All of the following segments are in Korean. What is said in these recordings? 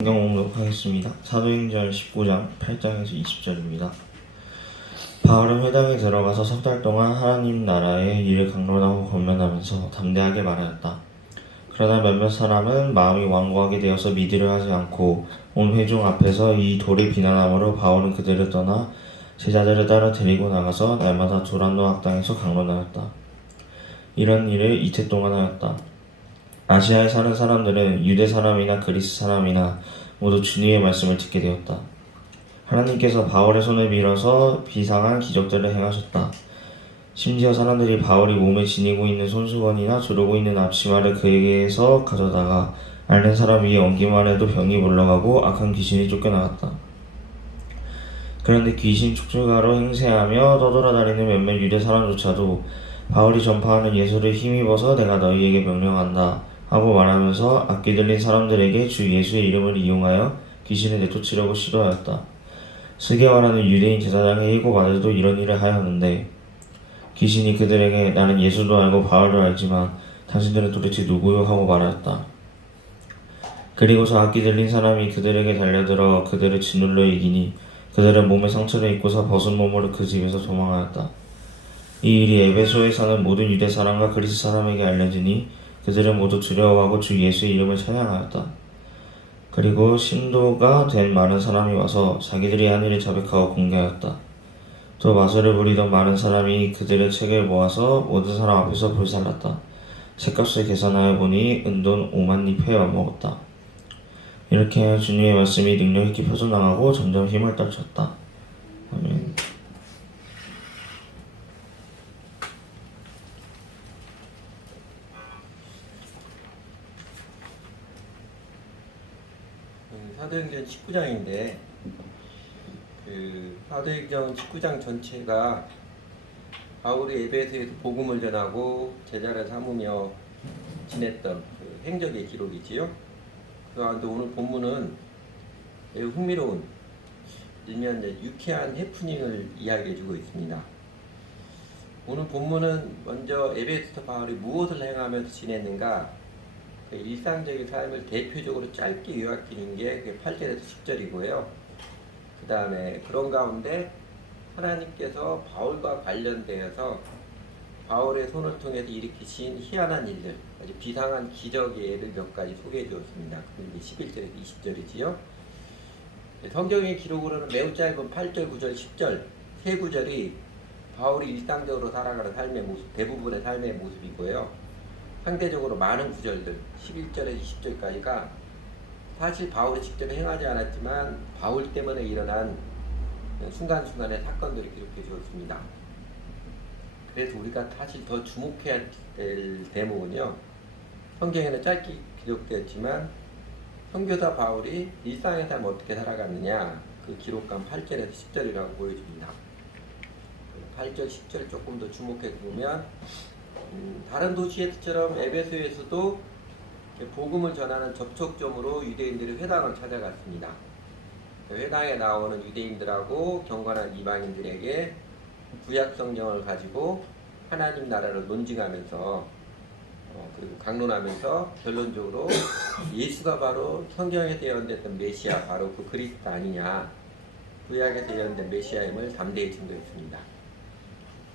성경 공독하겠습니다. 사도행전 19장 8장에서 20절입니다. 바울은 회당에 들어가서 석 달 동안 하나님 나라의 일을 강론하고 권면하면서 담대하게 말하였다. 그러나 몇몇 사람은 마음이 완고하게 되어서 믿으려 하지 않고 온 회중 앞에서 이 돌을 비난함으로 바울은 그들을 떠나 제자들을 따라 데리고 나가서 날마다 두란노 학당에서 강론하였다. 이런 일을 이틀 동안 하였다. 아시아에 사는 사람들은 유대 사람이나 그리스 사람이나 모두 주님의 말씀을 듣게 되었다. 하나님께서 바울의 손을 밀어서 비상한 기적들을 행하셨다. 심지어 사람들이 바울이 몸에 지니고 있는 손수건이나 두르고 있는 앞치마를 그에게서 가져다가 앓는 사람 위에 얹기만 해도 병이 물러가고 악한 귀신이 쫓겨나갔다. 그런데 귀신 축출가로 행세하며 떠돌아다니는 몇몇 유대 사람조차도 바울이 전파하는 예수를 힘입어서 내가 너희에게 명령한다 하고 말하면서 악기 들린 사람들에게 주 예수의 이름을 이용하여 귀신을 내쫓으려고 시도하였다. 스게와라는 유대인 제사장의 7 아들도 이런 일을 하였는데 귀신이 그들에게 나는 예수도 알고 바울도 알지만 당신들은 도대체 누구요? 하고 말하였다. 그리고서 악기 들린 사람이 그들에게 달려들어 그들을 짓눌러 이기니 그들은 몸에 상처를 입고서 벗은 몸으로 그 집에서 도망하였다. 이 일이 에베소에 사는 모든 유대 사람과 그리스 사람에게 알려지니 그들은 모두 두려워하고 주 예수의 이름을 찬양하였다. 그리고 신도가 된 많은 사람이 와서 자기들이 한 일을 자백하고 공개하였다. 또 마술을 부리던 많은 사람이 그들의 책을 모아서 모든 사람 앞에서 불살랐다. 책값을 계산하여 보니 은돈 50,000리 패여 먹었다. 이렇게 하여 주님의 말씀이 능력 있게 퍼져나가고 점점 힘을 떨쳤다. 아멘. 사도행전 19장인데 사도행전 19장 전체가 바울이 에베소에서 복음을 전하고 제자를 삼으며 지냈던 행적의 기록이지요. 그 가운데 오늘 본문은 매우 흥미로운 일면 유쾌한 해프닝을 이야기해주고 있습니다. 오늘 본문은 먼저 에베소 바울이 무엇을 행하면서 지냈는가, 일상적인 삶을 대표적으로 짧게 요약하는 게 8절에서 10절이고요. 그 다음에 그런 가운데 하나님께서 바울과 관련되어서 바울의 손을 통해서 일으키신 희한한 일들, 아주 비상한 기적의 예를 몇 가지 소개해 주었습니다. 그게 11절에서 20절이지요. 성경의 기록으로는 매우 짧은 8절, 9절, 10절 세 구절이 바울이 일상적으로 살아가는 삶의 모습, 대부분의 삶의 모습이고요. 상대적으로 많은 구절들 11절에서 20절까지가 사실 바울이 직접 행하지 않았지만 바울 때문에 일어난 순간순간의 사건들이 기록해 주었습니다. 그래서 우리가 사실 더 주목해야 될 대목은요, 성경에는 짧게 기록되었지만 선교사 바울이 일상의 삶을 어떻게 살아갔느냐, 그 기록한 8절에서 10절이라고 보여집니다. 8절, 10절 조금 더 주목해 보면 다른 도시에서처럼 에베소에서도 복음을 전하는 접촉점으로 유대인들이 회당을 찾아갔습니다. 회당에 나오는 유대인들하고 경건한 이방인들에게 구약 성경을 가지고 하나님 나라를 논증하면서 그리고 강론하면서 결론적으로 예수가 바로 성경에 예언됐던 메시아, 바로 그 그리스도 아니냐, 구약에 예언된 메시아임을 담대히 증거했습니다.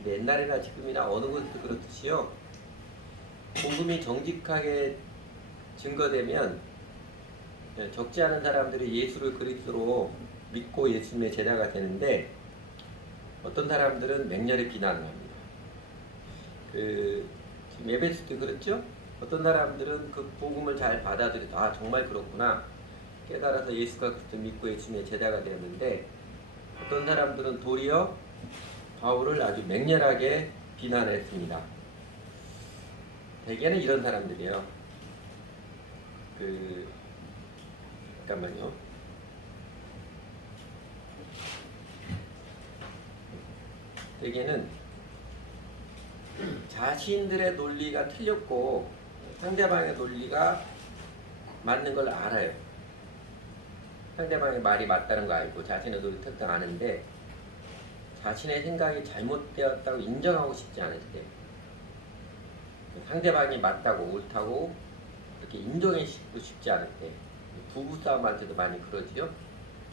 옛날이나 지금이나 어느 것도 그렇듯이요, 복음이 정직하게 증거되면 적지 않은 사람들이 예수를 그리스도로 믿고 예수님의 제자가 되는데 어떤 사람들은 맹렬히 비난을 합니다. 지금 에베소도 그렇죠? 어떤 사람들은 그 복음을 잘 받아들여서 정말 그렇구나 깨달아서 예수가 그리스도 믿고 예수님의 제자가 되었는데, 어떤 사람들은 도리어 바울을 아주 맹렬하게 비난했습니다. 대개는 이런 사람들이에요. 잠깐만요. 대개는 자신들의 논리가 틀렸고 상대방의 논리가 맞는 걸 알아요. 상대방의 말이 맞다는 거 알고 자신의 논리 틀렸다는 거 아는데 자신의 생각이 잘못되었다고 인정하고 싶지 않을 때, 상대방이 맞다고 옳다고 이렇게 인정하고 싶지 않을 때, 부부싸움한테도 많이 그러지요.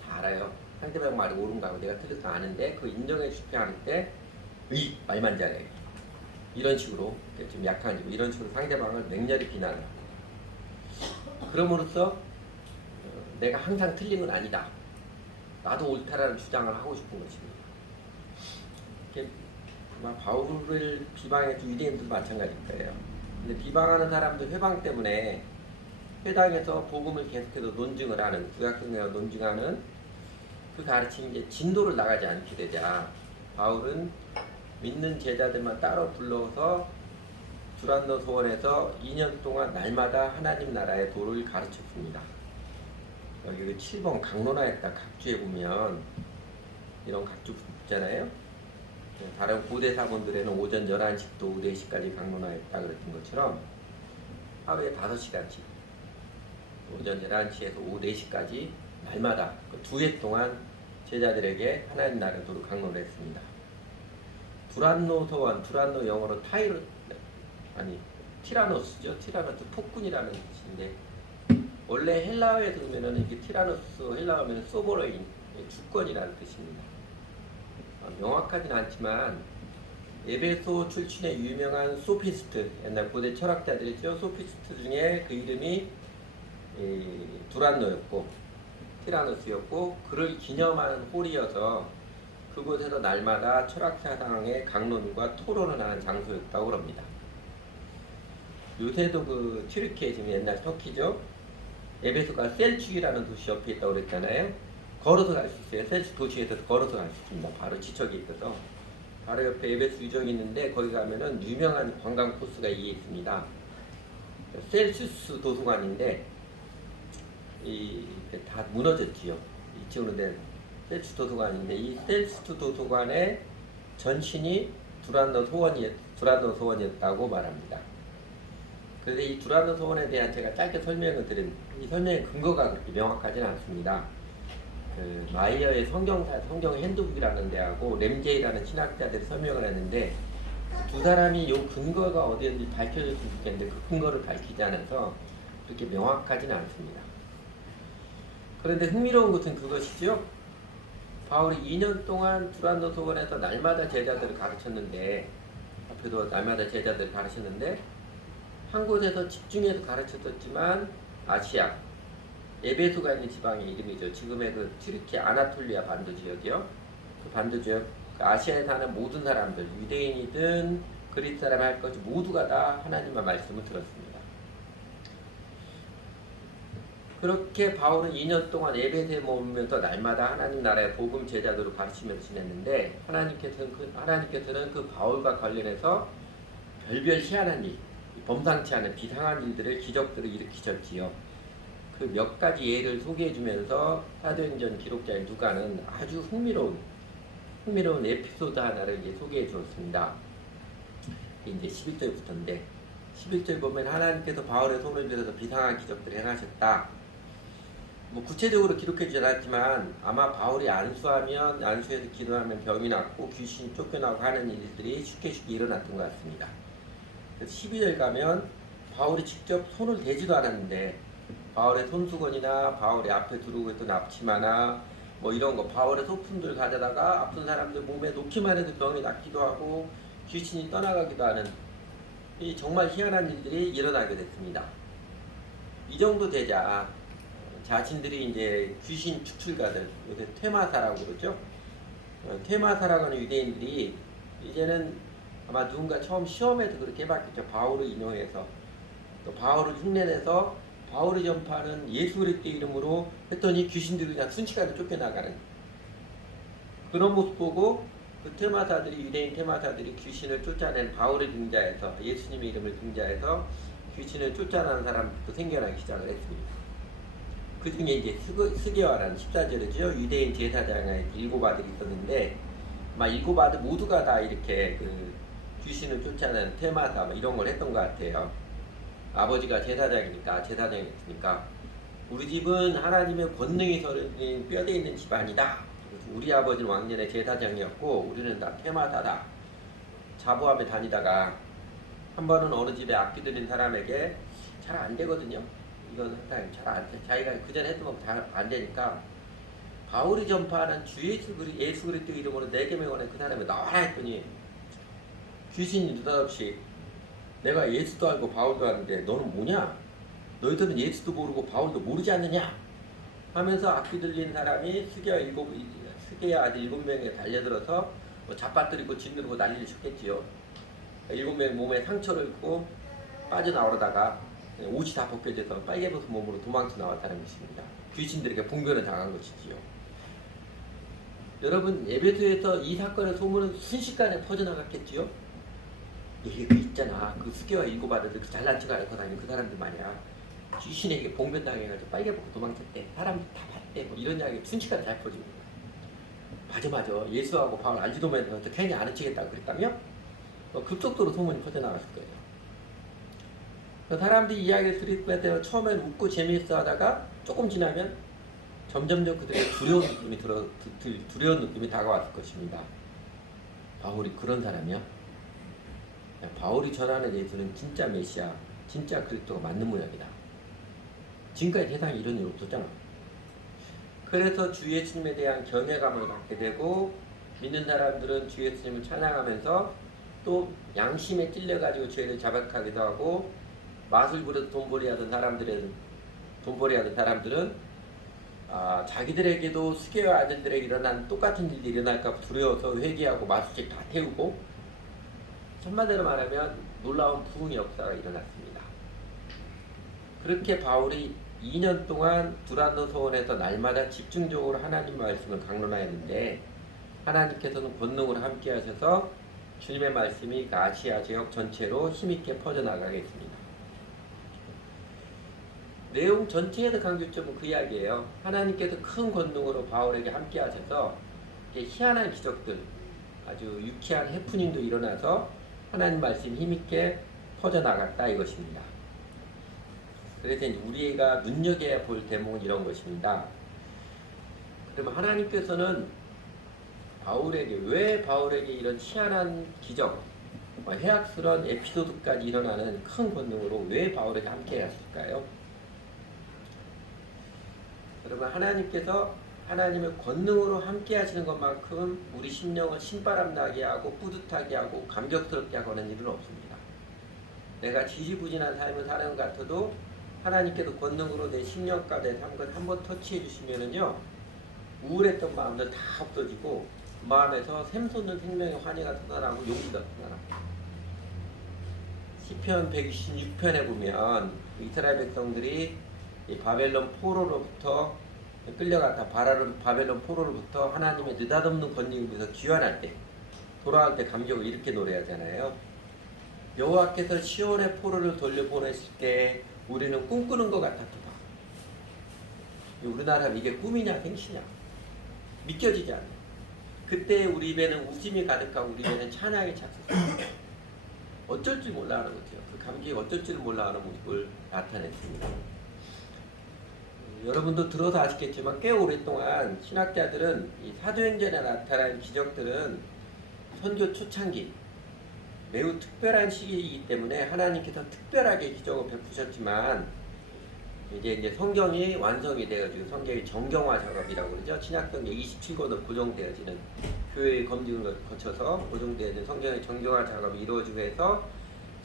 다 알아요. 상대방 말이 옳은가 하고 내가 틀렸다 아는데 그 인정해 줄게 할 때 말만 잘해. 이런 식으로 좀 약한 집 이런 식으로 상대방을 맹렬히 비난을 하고 그럼으로써 내가 항상 틀린 건 아니다. 나도 옳다라는 주장을 하고 싶은 것입니다. 이렇게 바울을 비방해도 유대인들도 마찬가지일 거예요. 근데 비방하는 사람들 회방 때문에 회당에서 복음을 계속해서 논증을 하는 구약성경을 논증하는 그 가르침이 이제 진도를 나가지 않게 되자 바울은 믿는 제자들만 따로 불러서 두란노 소원에서 2년 동안 날마다 하나님 나라의 도를 가르쳤습니다. 여기 7번 강론하였다 각주에 보면 이런 각주 붙잖아요. 다른 고대 사본들에는 오전 11시부터 오후 4시까지 강론하였다 그랬던 것처럼 하루에 5시간씩 오전 11시에서 오후 4시까지 날마다 2회 동안 제자들에게 하나님 나라의 도를 강론을 했습니다. 두란노 소원, 두란노 영어로 티라노스죠. 티라노스 폭군이라는 뜻인데 원래 헬라어에 들으면은 이게 티라노스 헬라어면 소버레인 주권이라는 뜻입니다. 명확하진 않지만 에베소 출신의 유명한 소피스트 옛날 고대 철학자들이죠. 소피스트 중에 그 이름이 두란노였고 티라노스였고 그를 기념하는 홀이어서 그곳에서 날마다 철학사상의 강론과 토론을 하는 장소였다고 합니다. 요새도 그 튀르키예 지금 옛날 터키죠. 에베소가 셀축이라는 도시 옆에 있다고 그랬잖아요. 걸어서 갈 수 있어요. 셀축 도시에서 걸어서 갈 수 있습니다. 바로 지척에 있어서. 바로 옆에 에베소 유적이 있는데 거기 가면은 유명한 관광 코스가 이게 있습니다. 셀수스 도서관인데 다 무너졌지요. 이 지우는데 셀수스 도서관인데 이 셀수스 도서관의 전신이 두란노 소원이었다고 말합니다. 그래서 이 두란노 소원에 대한 제가 짧게 설명을 드린 이 설명의 근거가 그렇게 명확하지는 않습니다. 그 마이어의 성경 핸드북이라는 데하고 램제이라는 신학자들이 설명을 했는데 두 사람이 이 근거가 어디였는지 밝혀졌으면 좋겠는데 그 근거를 밝히지 않아서 그렇게 명확하지는 않습니다. 그런데 흥미로운 것은 그것이죠. 바울이 2년 동안 두란노 소원에서 날마다 제자들을 가르쳤는데 앞에도 날마다 제자들을 가르쳤는데 한 곳에서 집중해서 가르쳤었지만 아시아 에베소가 있는 지방의 이름이죠. 지금의 그 튀르키 아나톨리아 반도 지역이요. 그 반도 지역 그 아시아에 사는 모든 사람들 유대인이든 그리스 사람 할 것이 모두가 다 하나님의 말씀을 들었습니다. 그렇게 바울은 2년 동안 에베소에 머물면서 날마다 하나님 나라의 복음 제자들을 가르치면서 지냈는데 하나님께서는 그 바울과 관련해서 별별 희한한 일, 범상치 않은 비상한 일들을 기적들을 일으키셨지요. 그 몇 가지 예를 소개해 주면서 사도행전 기록자인 누가는 아주 흥미로운 에피소드 하나를 이제 소개해 주었습니다. 이제 11절부터인데 11절 보면 하나님께서 바울의 손을 빌어서 비상한 기적들을 행하셨다. 뭐 구체적으로 기록해 주지 않았지만 아마 바울이 안수해서 기도하면 병이 낫고 귀신이 쫓겨나고 하는 일들이 쉽게 일어났던 것 같습니다. 그래서 12절 가면 바울이 직접 손을 대지도 않았는데 바울의 손수건이나 바울의 앞에 두르고 있던 앞치마나 뭐 이런 거 바울의 소품들 가져다가 아픈 사람들 몸에 놓기만 해도 병이 낫기도 하고 귀신이 떠나가기도 하는 이 정말 희한한 일들이 일어나게 됐습니다. 이 정도 되자 자신들이 이제 귀신 축출가들 요새 퇴마사라고 그러죠. 퇴마사라고 하는 유대인들이 이제는 아마 누군가 처음 시험에서 그렇게 해봤겠죠. 바울을 인용해서 또 바울을 흉내내서 바울이 전파하는 예수 그리스도의 이름으로 했더니 귀신들이 그냥 순식간에 쫓겨나가는 그런 모습 보고 그 퇴마사들이 유대인 퇴마사들이 귀신을 쫓아낸 바울을 등자해서 예수님의 이름을 등자해서 귀신을 쫓아내는 사람도 생겨나기 시작을 했습니다. 그 중에 이제 스게와라는 14절이죠. 유대인 제사장의 7아들이 있었는데 아마 7아들 모두가 다 이렇게 그 귀신을 쫓아내는 퇴마사 뭐 이런 걸 했던 것 같아요. 아버지가 제사장이었으니까 우리 집은 하나님의 권능이 서린 뼈대 있는 집안이다. 우리 아버지는 왕년에 제사장이었고 우리는 다 퇴마사다. 자부하며 다니다가 한 번은 어느 집에 악기 들인 사람에게 잘 안 되거든요. 이건 잘안 돼. 자기가 그전에 했던 거 잘 안 되니까 바울이 전파하는 주 예수 그리스도 이름으로 내게 명하는 그 사람이 나와라 했더니 귀신이 느닷없이 내가 예수도 알고 바울도 아는데 너는 뭐냐? 너희들은 예수도 모르고 바울도 모르지 않느냐? 하면서 악기 들린 사람이 스게야 아들 7명에 달려들어서 뭐 잡아뜨리고 짓누르고 난리를 쳤겠지요. 7명 몸에 상처를 입고 빠져나오려다가 옷이 다 벗겨져서 빨개벗은 몸으로 도망쳐 나왔다는 것입니다. 귀신들에게 봉변을 당한 것이지요. 여러분, 에베소에서 이 사건의 소문은 순식간에 퍼져나갔겠지요. 이게 그 있잖아, 그 수계와 7 아들들 그 잘난 척 앓고 다니는 그 사람들 말이야. 귀신에게 봉변당해가지고 빨개벗고 도망쳤대. 사람들 다 봤대. 뭐 이런 이야기 순식간에 잘 퍼집니다. 맞아. 예수하고 바울 알지도 못해서 괜히 아는 척했다고 그랬다며? 급속도로 소문이 퍼져나갔을 거예요. 사람들이 이야기를 들을 때 처음엔 웃고 재미있어 하다가 조금 지나면 점점점 그들에게 두려운 느낌이 다가왔을 것입니다. 바울이 그런 사람이야? 바울이 전하는 예수는 진짜 메시아, 진짜 그리스도가 맞는 모양이다. 지금까지 세상에 이런 일 없었잖아. 그래서 주 예수님에 대한 경외감을 갖게 되고 믿는 사람들은 주 예수님을 찬양하면서 또 양심에 찔려가지고 죄를 자백하기도 하고 마술 부려서 돈벌이 하던 사람들은 자기들에게도 수계와 아들들에게 일어난 똑같은 일이 일어날까 두려워서 회개하고 마술책 다 태우고 한마디로 말하면 놀라운 부흥의 역사가 일어났습니다. 그렇게 바울이 2년 동안 두란노 소원에서 날마다 집중적으로 하나님 말씀을 강론하였는데 하나님께서는 권능으로 함께 하셔서 주님의 말씀이 아시아 지역 전체로 힘있게 퍼져나가게 했습니다. 내용 전체에서 강조점은 그 이야기예요. 하나님께서 큰 권능으로 바울에게 함께 하셔서 희한한 기적들, 아주 유쾌한 해프닝도 일어나서 하나님 말씀이 힘있게 퍼져나갔다 이것입니다. 그래서 우리가 눈여겨야 볼 대목은 이런 것입니다. 그러면 하나님께서는 왜 바울에게 이런 희한한 기적, 해악스러운 에피소드까지 일어나는 큰 권능으로 왜 바울에게 함께 하실까요? 여러분, 하나님께서 하나님의 권능으로 함께 하시는 것만큼 우리 심령을 신바람 나게 하고 뿌듯하게 하고 감격스럽게 하는 일은 없습니다. 내가 지지부진한 삶을 사는 것 같아도 하나님께서 권능으로 내 심령과 내 삶을 한번 터치해 주시면은요, 우울했던 마음들 다 없어지고 마음에서 샘솟는 생명의 환희가 터나나고 용기가 터나나고. 시편 126편에 보면 이스라엘 백성들이 이 바벨론 포로로부터 끌려갔다 바벨론 포로로부터 하나님의 느닷없는 권능을 위해서 귀환할 때 돌아올 때 감격을 이렇게 노래하잖아요. 여호와께서 시온의 포로를 돌려보내실 때 우리는 꿈꾸는 것 같았다. 우리나라 이게 꿈이냐 생시냐 믿겨지지 않아요. 그때 우리 입에는 웃음이 가득하고 우리 입에는 찬양이 찼었어요. 어쩔 줄 몰라 하는 거죠. 그 감격이 어쩔 줄 몰라 하는 모습을 나타냈습니다. 여러분도 들어서 아시겠지만 꽤 오랫동안 신학자들은 이 사도행전에 나타난 기적들은 선교 초창기 매우 특별한 시기이기 때문에 하나님께서 특별하게 기적을 베푸셨지만 이제 성경이 완성이 되어지고 성경이 정경화 작업이라고 그러죠. 신약성경 27권으로 고정되어지는 교회의 검증을 거쳐서 고정되어진 성경의 정경화 작업이 이루어지고 해서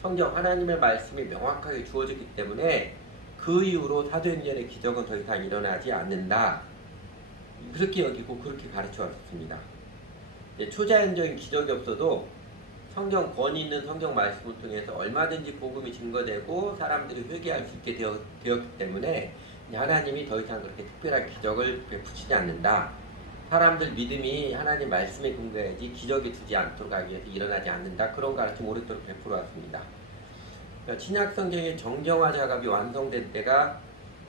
성경 하나님의 말씀이 명확하게 주어지기 때문에 그 이후로 사도행전의 기적은 더 이상 일어나지 않는다. 그렇게 여기고 그렇게 가르쳐 왔습니다. 초자연적인 기적이 없어도 성경 권위 있는 성경 말씀을 통해서 얼마든지 복음이 증거되고 사람들이 회개할 수 있게 되었기 때문에 하나님이 더 이상 그렇게 특별한 기적을 베푸시지 않는다. 사람들 믿음이 하나님 말씀에 근거해야지 기적이 두지 않도록 하기 위해서 일어나지 않는다. 그런 가르침 오랫도록 베풀어 왔습니다. 신약 성경의 정경화 작업이 완성된 때가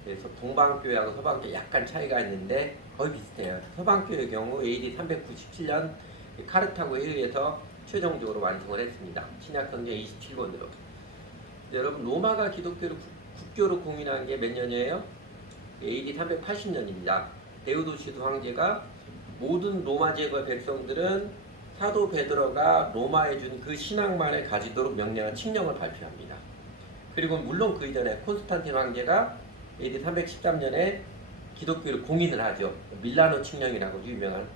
그래서 동방교회하고 서방교회 약간 차이가 있는데 거의 비슷해요. 서방교회의 경우 AD 397년 카르타고에 의해서 최종적으로 완성을 했습니다. 신약 성경 27권으로. 여러분, 로마가 기독교를 국교로 공인한 게 몇 년이에요? AD 380년입니다. 데오도시스 황제가 모든 로마 제국 백성들은 사도 베드로가 로마에 준 그 신앙만을 가지도록 명령한 칙령을 발표합니다. 그리고 물론 그 이전에 콘스탄틴 황제가 AD 313년에 기독교를 공인을 하죠. 밀라노 칙령이라고 유명한.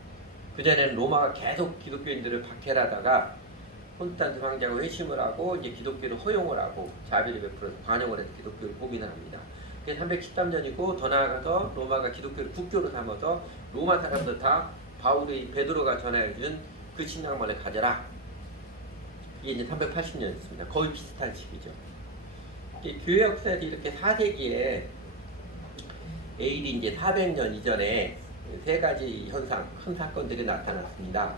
그전에는 로마가 계속 기독교인들을 박해하다가 콘스탄틴 황제가 회심을 하고 이제 기독교를 허용을 하고 자비를 베풀어서 관용을 해서 기독교를 공인을 합니다. 그게 313년이고 더 나아가서 로마가 기독교를 국교로 삼아서 로마 사람들 다 바울의 베드로가 전해준 그 신앙만을 가져라. 이게 이제 380년이었습니다. 거의 비슷한 시기죠. 교회 역사에서 이렇게 4세기에 AD 이제 400년 이전에 세 가지 현상, 큰 사건들이 나타났습니다.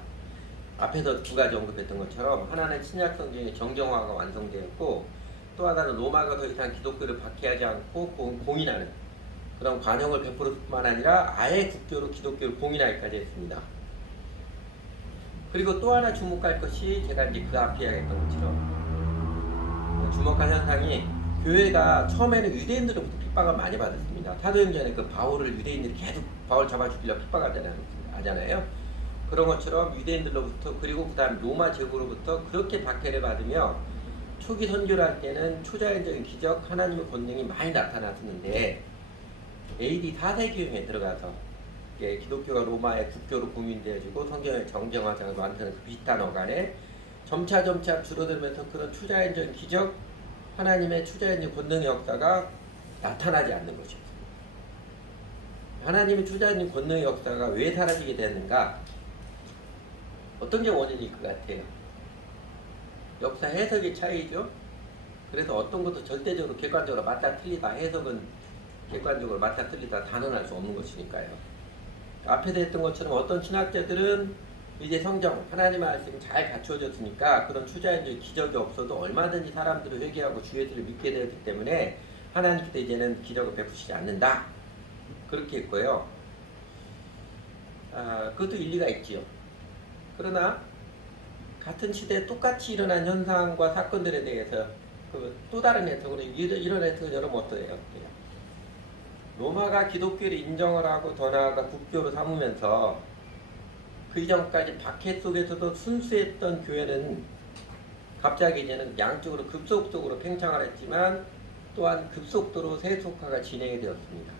앞에서 두 가지 언급했던 것처럼 하나는 신약 성경의 정정화가 완성되었고 또 하나는 로마가 더 이상 기독교를 박해하지 않고 공인하는 그런 관용을 베풀을 뿐만 아니라 아예 국교로 기독교를 공인하기까지 했습니다. 그리고 또 하나 주목할 것이 제가 이제 그 앞에 이야기했던 것처럼 주목할 현상이 교회가 처음에는 유대인들로부터 핍박을 많이 받았습니다. 사도행전에 그 바울을 유대인들이 계속 바울 잡아 죽이려고 핍박하잖아요. 그런 것처럼 유대인들로부터 그리고 그 다음 로마 제국으로부터 그렇게 박해를 받으며 초기 선교를 할 때는 초자연적인 기적, 하나님의 권능이 많이 나타났었는데 AD 4세기경에 들어가서 기독교가 로마의 국교로 공인되어지고 성경의 정정화장을 완성해서 비슷한 어간에 점차 줄어들면서 그런 초자연적인 기적, 하나님의 초자연적 권능의 역사가 나타나지 않는 것입니다. 하나님의 초자연적 권능의 역사가 왜 사라지게 됐는가? 어떤 게 원인일 것 같아요? 역사 해석의 차이죠. 그래서 어떤 것도 절대적으로 객관적으로 맞다 틀리다 해석은 객관적으로 맞다 틀리다 단언할 수 없는 것이니까요. 앞에서 했던 것처럼 어떤 신학자들은 이제 성경 하나님의 말씀이 잘 갖추어졌으니까 그런 초자연적 기적이 없어도 얼마든지 사람들을 회개하고 주 예수를 믿게 되었기 때문에 하나님께서 이제는 기적을 베푸시지 않는다. 그렇게 했고요. 그것도 일리가 있지요. 그러나 같은 시대에 똑같이 일어난 현상과 사건들에 대해서 또 다른 해석으로 이런 해석은 여러분 어떠해요? 로마가 기독교를 인정을 하고 더 나아가 국교로 삼으면서 그 이전까지 박해 속에서도 순수했던 교회는 갑자기 이제는 양쪽으로 급속도로 팽창을 했지만 또한 급속도로 세속화가 진행이 되었습니다.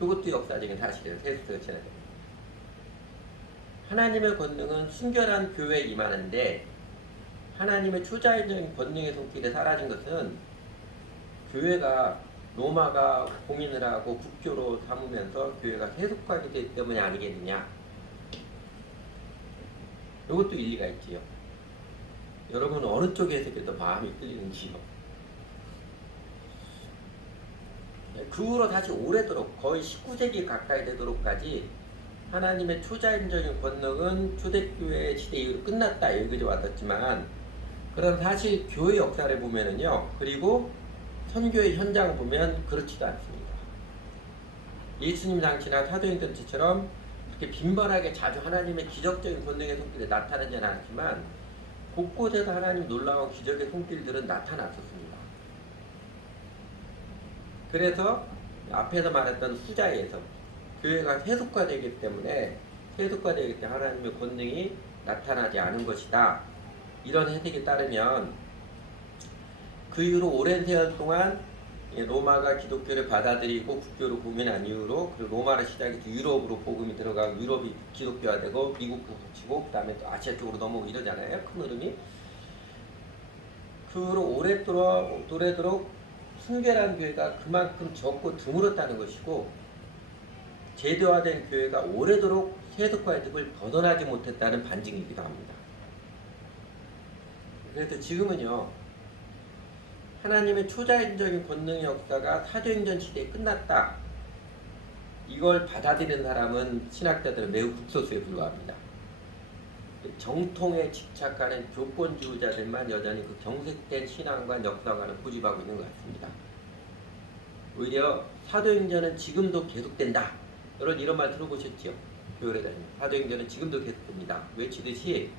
이것도 역사적인 사실이에요. 세속화가 진행됩니다. 하나님의 권능은 순결한 교회에 임하는데 하나님의 초자연적인 권능의 손길에 사라진 것은 교회가 로마가 공인을 하고 국교로 삼으면서 교회가 세속화가 되기 때문이 아니겠느냐. 이것도 일리가 있지요. 여러분은 어느 쪽에서 더 마음이 끌리는지요. 그 후로 다시 오래도록 거의 19세기 가까이 되도록까지 하나님의 초자연적인 권능은 초대교회 시대 이후로 끝났다 여기까지 왔었지만 그런 사실 교회 역사를 보면은요. 그리고 선교의 현장을 보면 그렇지도 않습니다. 예수님 당시나 사도행전처럼 그렇게 빈번하게 자주 하나님의 기적적인 권능의 손길이 나타나지는 않지만 곳곳에서 하나님 놀라운 기적의 손길들은 나타났었습니다. 그래서 앞에서 말했던 후자에서 교회가 세속화되기 때문에 하나님의 권능이 나타나지 않은 것이다. 이런 해석에 따르면 그 이후로 오랜 세월 동안 로마가 기독교를 받아들이고 국교로 공인한 이후로 그리고 로마를 시작해서 유럽으로 복음이 들어가고 유럽이 기독교화되고 미국도 거치고 그 다음에 또 아시아 쪽으로 넘어오고 이러잖아요. 큰 흐름이. 그 후로 오래도록 순결한 교회가 그만큼 적고 드물었다는 것이고 제도화된 교회가 오래도록 세속화의 늪을 벗어나지 못했다는 반증이기도 합니다. 그래서 지금은요. 하나님의 초자연적인 권능의 역사가 사도행전 시대에 끝났다. 이걸 받아들이는 사람은 신학자들은 매우 극소수에 불과합니다. 정통에 집착하는 교권주의자들만 여전히 그 경색된 신앙과 역사관을 고집하고 있는 것 같습니다. 오히려 사도행전은 지금도 계속된다. 여러분 이런 말 들어보셨죠? 교회에 다니면 사도행전은 지금도 계속됩니다. 외치듯이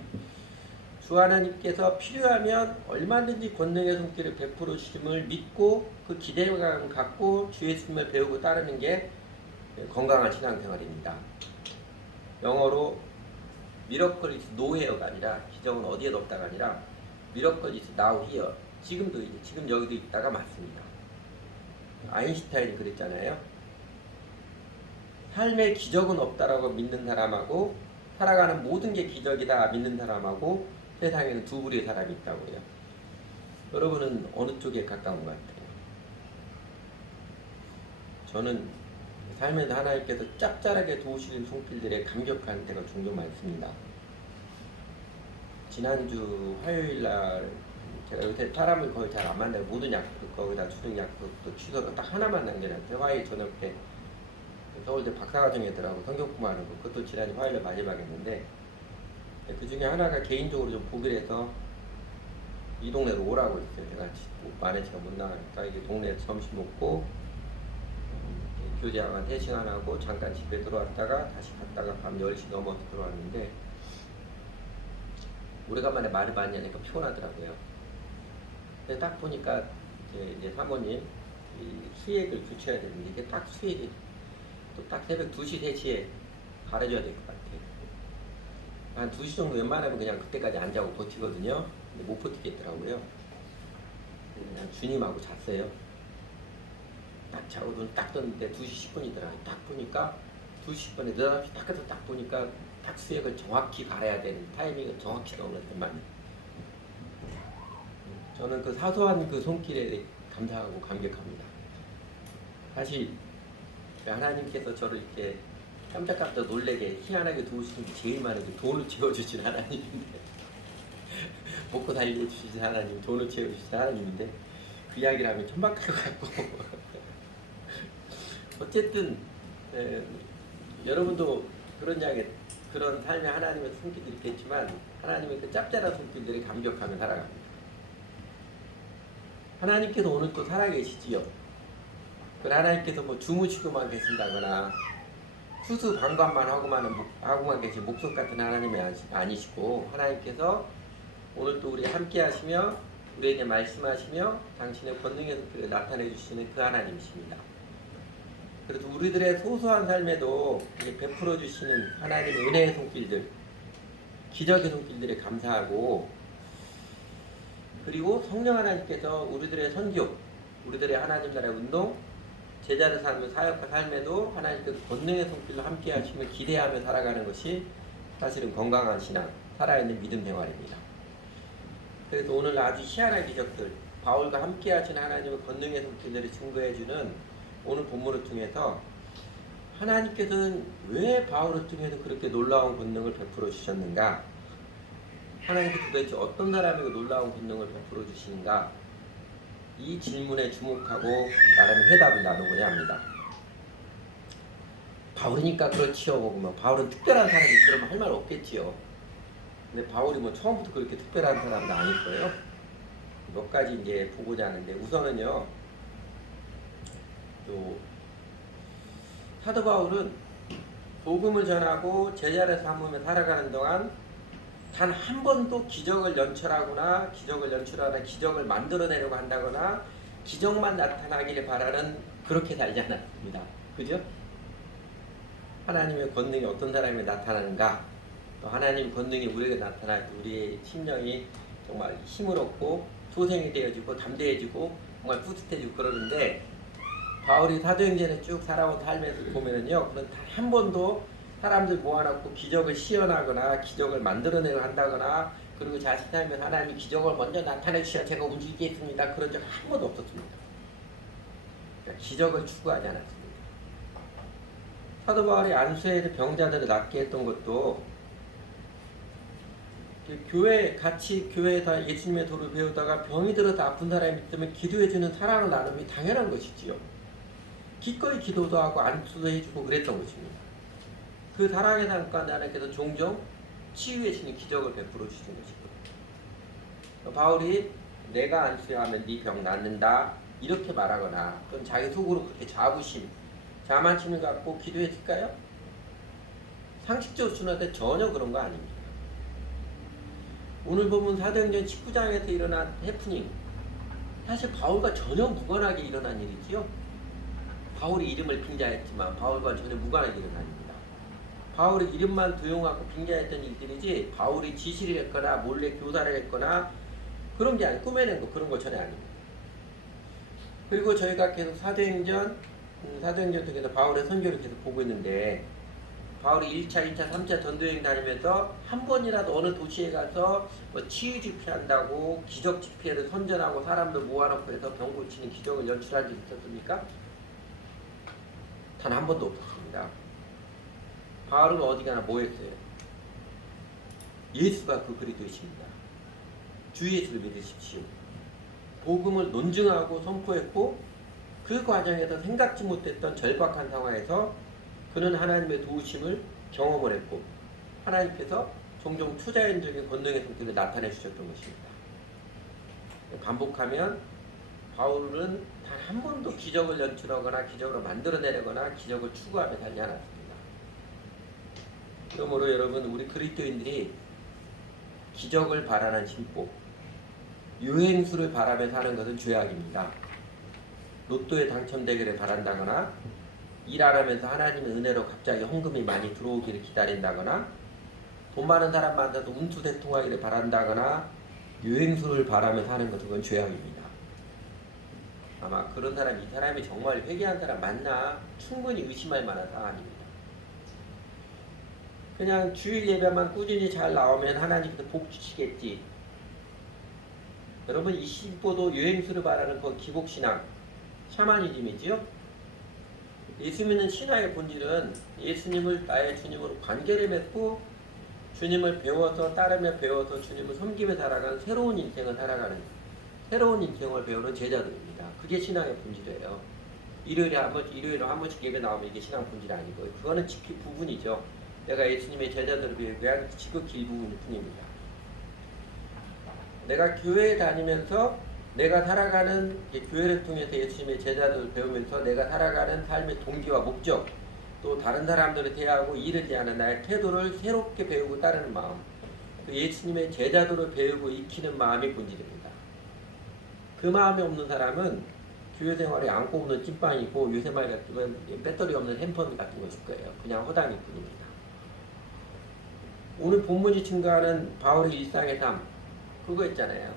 주 하나님께서 필요하면 얼마든지 권능의 손길을 베풀어 주심을 믿고 그 기대감 갖고 주 예수님을 배우고 따르는 게 건강한 신앙생활입니다. 영어로 miracle is nowhere가 아니라 기적은 어디에도 없다가 아니라 miracle is now here. 지금 여기도 있다가 맞습니다. 아인슈타인이 그랬잖아요. 삶의 기적은 없다라고 믿는 사람하고 살아가는 모든 게 기적이다 믿는 사람하고 세상에는 두 부류의 사람이 있다고요. 여러분은 어느 쪽에 가까운 것 같아요? 저는 삶에서 하나님께서 짭짤하게 도우시는 손길들에 감격하는 때가 종종 많습니다. 지난주 화요일날 제가 요새 사람을 거의 잘 안 만나요. 모든 약속 거기다 추석 약속도 취소가 딱 하나만 남겨놨어요. 화요일 저녁 때 서울대 박사과정이더라고 성경 공부하는 거. 그것도 지난 화요일 마지막에 했는데 그 중에 하나가 개인적으로 좀 보기로 해서 이 동네로 오라고 했어요. 제가 많은 시간 못 나가니까 이게 동네에서 점심 먹고 교제하고 한 3시간 하고 잠깐 집에 들어왔다가 다시 갔다가 밤 10시 넘어서 들어왔는데 오래간만에 말을 많이 하니까 피곤하더라고요. 근데 딱 보니까 이제 사모님 이 수액을 붙여야 되는데 이게 딱 수액이 또 딱 새벽 2시, 3시에 가려줘야 될 것 같아요. 한 2시 정도 웬만하면 그냥 그때까지 안 자고 버티거든요. 근데 못 버티겠더라고요. 그냥 주님하고 잤어요. 딱 자고 눈 딱 떴는데 2시 10분이더라고요. 딱 보니까 2시 10분에 느닷없이 딱 해서 딱 보니까 딱 수액을 정확히 갈아야 되는 타이밍을 정확히 넣었단 말이에요. 저는 그 사소한 그 손길에 감사하고 감격합니다. 사실 하나님께서 저를 이렇게 깜짝깜짝 놀래게 희한하게 도우시는 게 제일 많은 게 돈을 채워주신 하나님인데 먹고 살려주신 하나님, 돈을 채워주신 하나님인데 그 이야기를 하면 천박할 것 같고 어쨌든 여러분도 그런 이야기, 그런 삶에 하나님의 손길이 있겠지만 하나님의 그 짭짤한 손길들이 감격하며 살아갑니다. 하나님께서 오늘 또 살아계시지요. 하나님께서 뭐 주무시고만 계신다거나 수수방관만 하고만 계신 목석 같은 하나님이 아니시고 하나님께서 오늘 또 우리 함께 하시며 우리에게 말씀하시며 당신의 권능의 손길을 나타내 주시는 그 하나님이십니다. 그래서 우리들의 소소한 삶에도 베풀어 주시는 하나님의 은혜의 손길들, 기적의 손길들에 감사하고, 그리고 성령 하나님께서 우리들의 선교, 우리들의 하나님 나라의 운동, 제자를 삼는 사역과 삶에도 하나님께서 권능의 손길로 함께 하시며 기대하며 살아가는 것이 사실은 건강한 신앙, 살아있는 믿음 생활입니다. 그래서 오늘 아주 희한한 기적들, 바울과 함께 하신 하나님의 권능의 손길들을 증거해주는 오늘 본문을 통해서 하나님께서는 왜 바울을 통해서 그렇게 놀라운 권능을 베풀어 주셨는가? 하나님께서 도대체 어떤 사람에게 놀라운 권능을 베풀어 주시는가? 이 질문에 주목하고 나름의 해답을 나누고자 합니다. 바울이니까 그렇지요. 뭐 바울은 특별한 사람이 그러면 할 말 없겠지요. 근데 바울이 뭐 처음부터 그렇게 특별한 사람은 아닐 거예요. 몇 가지 이제 보고자 하는데 우선은요. 또 사도 바울은 복음을 전하고 제자를 삼으며 살아가는 동안 단 한 번도 기적을 연출하거나 기적을 만들어내려고 한다거나 기적만 나타나기를 바라는 그렇게 살지 않았습니다. 그죠? 하나님의 권능이 어떤 사람에게 나타나는가, 또 하나님의 권능이 우리에게 나타날 때 우리의 심령이 정말 힘을 얻고 소생이 되어지고 담대해지고 정말 뿌듯해지고 그러는데, 바울이 사도행전에 쭉 살아온 삶에서 보면은요, 그런 단 한 번도 사람들 모아놓고 기적을 시연하거나 기적을 만들어내려 한다거나 그리고 자신 삶에 하나님이 기적을 먼저 나타내 주셔야 제가 움직이겠습니다, 그런 적 한 번도 없었습니다. 그러니까 기적을 추구하지 않았습니다. 사도 바울이 안수에 병자들을 낫게 했던 것도 교회에서 예수님의 도를 배우다가 병이 들어서 아픈 사람이 있으면 기도해주는 사랑을 나눔이 당연한 것이지요. 기꺼이 기도도 하고 안수도 해주고 그랬던 것입니다. 그 사랑의 상과 하나님께서 종종 치유해 주는 기적을 베풀어 주시는 것이고, 바울이 내가 안수하면 네 병 낫는다 이렇게 말하거나 또는 자기 속으로 그렇게 자부심, 자만심을 갖고 기도했을까요? 상식적으로 순화돼 전혀 그런 거 아닙니다. 오늘 보면 사도행전 19장에서 일어난 해프닝, 사실 바울과 전혀 무관하게 일어난 일이지요. 바울이 이름을 빙자했지만 바울과 전혀 무관하게 일어난 일입니다. 바울의 이름만 도용하고 빙자했던 일들이지 바울이 지시를 했거나 몰래 교사를 했거나 그런 게 아니고 꾸며낸 거, 그런 거 전혀 아닙니다. 그리고 저희가 계속 사도행전 통해서 바울의 선교를 계속 보고 있는데 바울이 1차, 2차, 3차 전도여행 다니면서 한 번이라도 어느 도시에 가서 뭐 치유 집회한다고 기적 집회를 선전하고 사람들 모아놓고 해서 병 고치는 기적을 연출한 적이 있었습니까? 단 한 번도 없었습니다. 바울은 어디 가나 뭐 했어요? 예수가 그 그리스도이십니다. 주 예수를 믿으십시오. 복음을 논증하고 선포했고 그 과정에서 생각지 못했던 절박한 상황에서 그는 하나님의 도우심을 경험을 했고 하나님께서 종종 초자연적인 권능의 성격을 나타내 주셨던 것입니다. 반복하면 바울은 단 한 번도 기적을 연출하거나 기적을 만들어내거나 기적을 추구하며 살지 않았습니다. 그러므로 여러분 우리 그리스도인들이 기적을 바라는 심보, 유행수를 바라며 사는 것은 죄악입니다. 로또에 당첨되기를 바란다거나 일 안 하면서 하나님의 은혜로 갑자기 헌금이 많이 들어오기를 기다린다거나 돈 많은 사람 만나서 운수대통하기를 바란다거나 유행수를 바라며 사는 것은 그건 죄악입니다. 아마 그런 사람, 이 사람이 정말 회개한 사람 맞나 충분히 의심할 만한 사안입니다. 그냥 주일 예배만 꾸준히 잘 나오면 하나님께서 복 주시겠지. 여러분 이 신보도 유행수를 바라는 그 기복신앙, 샤머니즘이지요. 예수 믿는 신앙의 본질은 예수님을 나의 주님으로 관계를 맺고 주님을 배워서 따르며 배워서 주님을 섬기며 살아가는 새로운 인생을 살아가는 새로운 인생을 배우는 제자들입니다. 그게 신앙의 본질이에요. 일요일에 한 번씩 예배 나오면 이게 신앙 본질이 아니고요. 그거는 지극히 부분이죠. 내가 예수님의 제자들을 위한 지극히 일부분일 뿐입니다. 내가 교회에 다니면서 내가 살아가는 교회를 통해서 예수님의 제자들을 배우면서 내가 살아가는 삶의 동기와 목적 또 다른 사람들을 대하고 일을 대하는 나의 태도를 새롭게 배우고 따르는 마음 그 예수님의 제자들을 배우고 익히는 마음이 본질입니다. 그 마음이 없는 사람은 교회 생활에 안고 없는 찐빵이고 요새 말 같으면 배터리 없는 핸폰 같은 것일 거예요. 그냥 허당일 뿐입니다. 오늘 본문이 증거하는 바울의 일상의 삶 그거 있잖아요.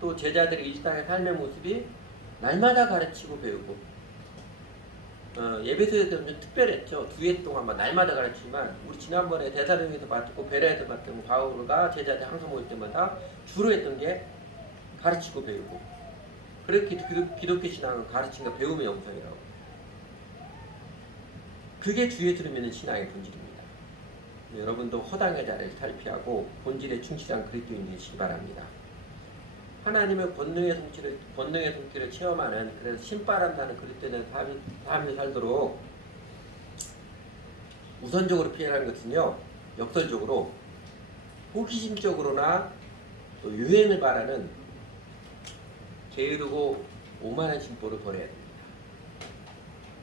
또 제자들의 일상의 삶의 모습이 날마다 가르치고 배우고 예배소에서 좀 특별했죠. 2회 동안 날마다 가르치지만 우리 지난번에 데살로니가에서 맡고 베레아에서 맡은 바울가 제자들 항상 모일 때마다 주로 했던 게 가르치고 배우고 그렇게 기독교 신앙은 가르침과 배움의 영성이라고 그게 주 예수를 믿는 신앙의 본질입니다. 여러분도 허당의 자리를 탈피하고 본질에 충실한 그리스도인 되시기 바랍니다. 하나님의 권능의 성취를 체험하는 그래서 신바람 나는 그리스도인의 삶을 살도록 우선적으로 피해라는 것은요 역설적으로 호기심적으로나 또 유행을 바라는 게으르고 오만한 심보를 버려야 됩니다.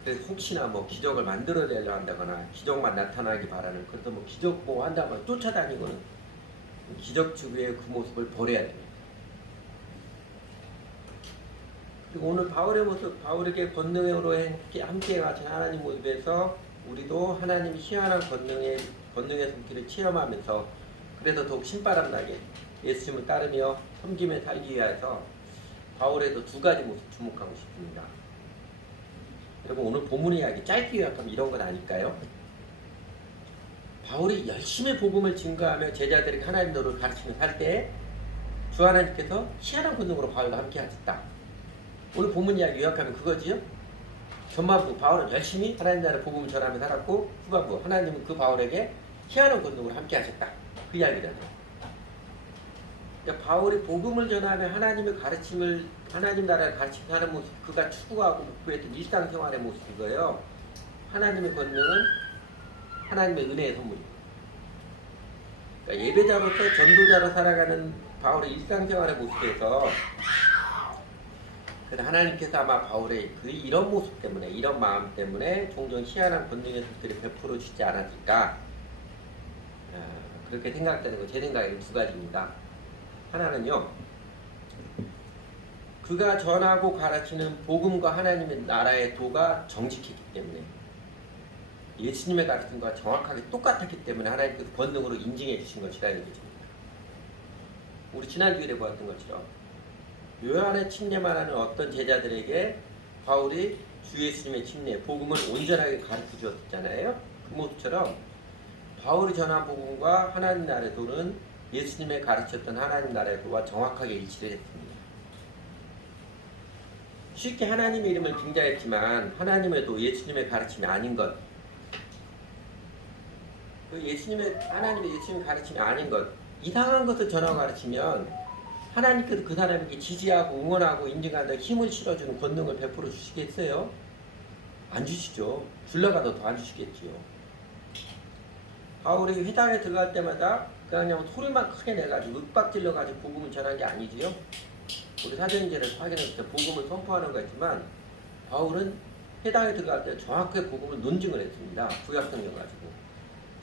그래서 혹시나 기적을 만들어내려 한다거나 기적만 나타나기 바라는 그래서 기적 한다면 쫓아다니고는 기적 주의의 그 모습을 버려야 됩니다. 그리고 오늘 바울의 모습, 바울에게 권능으로 함께 하신 하나님 모습에서 우리도 하나님 희한한 권능의 손길을 체험하면서 그래서 더욱 신바람나게 예수님을 따르며 섬김에 살기 위해서 바울에도 2가지 모습 주목하고 싶습니다. 여러분 오늘 본문 이야기 짧게 요약하면 이런 건 아닐까요? 바울이 열심히 복음을 증거하며 제자들에게 하나님 너를 가르치며 살 때 주 하나님께서 희한한 권능으로 바울과 함께 하셨다. 오늘 본문 이야기 요약하면 그거지요. 전반부 바울은 열심히 하나님 나라의 복음을 전하며 살았고 후반부 하나님은 그 바울에게 희한한 권능으로 함께 하셨다. 그 이야기잖아요. 그러니까 바울이 복음을 전하며 하나님의 가르침을 하나님 나라를 가르치며 사는 모습 그가 추구하고 목표했던 일상생활의 모습이고요. 하나님의 권능은 하나님의 은혜의 선물입니다. 그러니까 예배자로서 전도자로 살아가는 바울의 일상생활의 모습에서 하나님께서 아마 바울의 이런 모습 때문에 이런 마음 때문에 종종 희한한 권능의 속들을 베풀어 주지 않았을까 그렇게 생각되는 거 제 생각에는 2가지입니다. 하나는요 그가 전하고 가르치는 복음과 하나님의 나라의 도가 정직했기 때문에 예수님의 가르침과 정확하게 똑같았기 때문에 하나님께서 권능으로 인증해 주신 것이라는 얘기입니다. 우리 지난 주일에 보았던 것처럼 요한의 침례만 하는 어떤 제자들에게 바울이 주 예수님의 침례, 복음을 온전하게 가르쳐 주었잖아요. 그 모습처럼 바울이 전한 복음과 하나님 나라의 도는 예수님의 가르쳤던 하나님 나라의 도와 정확하게 일치를 했습니다. 쉽게 하나님의 이름을 빙자했지만 하나님의 도, 예수님의 가르침이 아닌 것, 하나님의 예수님의 가르침이 아닌 것, 이상한 것을 전하고 가르치면 하나님께서 그 사람에게 지지하고 응원하고 인정하는 힘을 실어주는 권능을 베풀어 주시겠어요? 안 주시죠. 줄라가도 더 안 주시겠지요. 바울이 회당에 들어갈 때마다 그냥 소리만 크게 내가지고 윽박질러가지고 복음을 전한 게 아니지요. 우리 사도행전에서 확인했을 때 복음을 선포하는 거였지만 바울은 회당에 들어갈 때 정확하게 복음을 논증을 했습니다. 구약성경 가지고.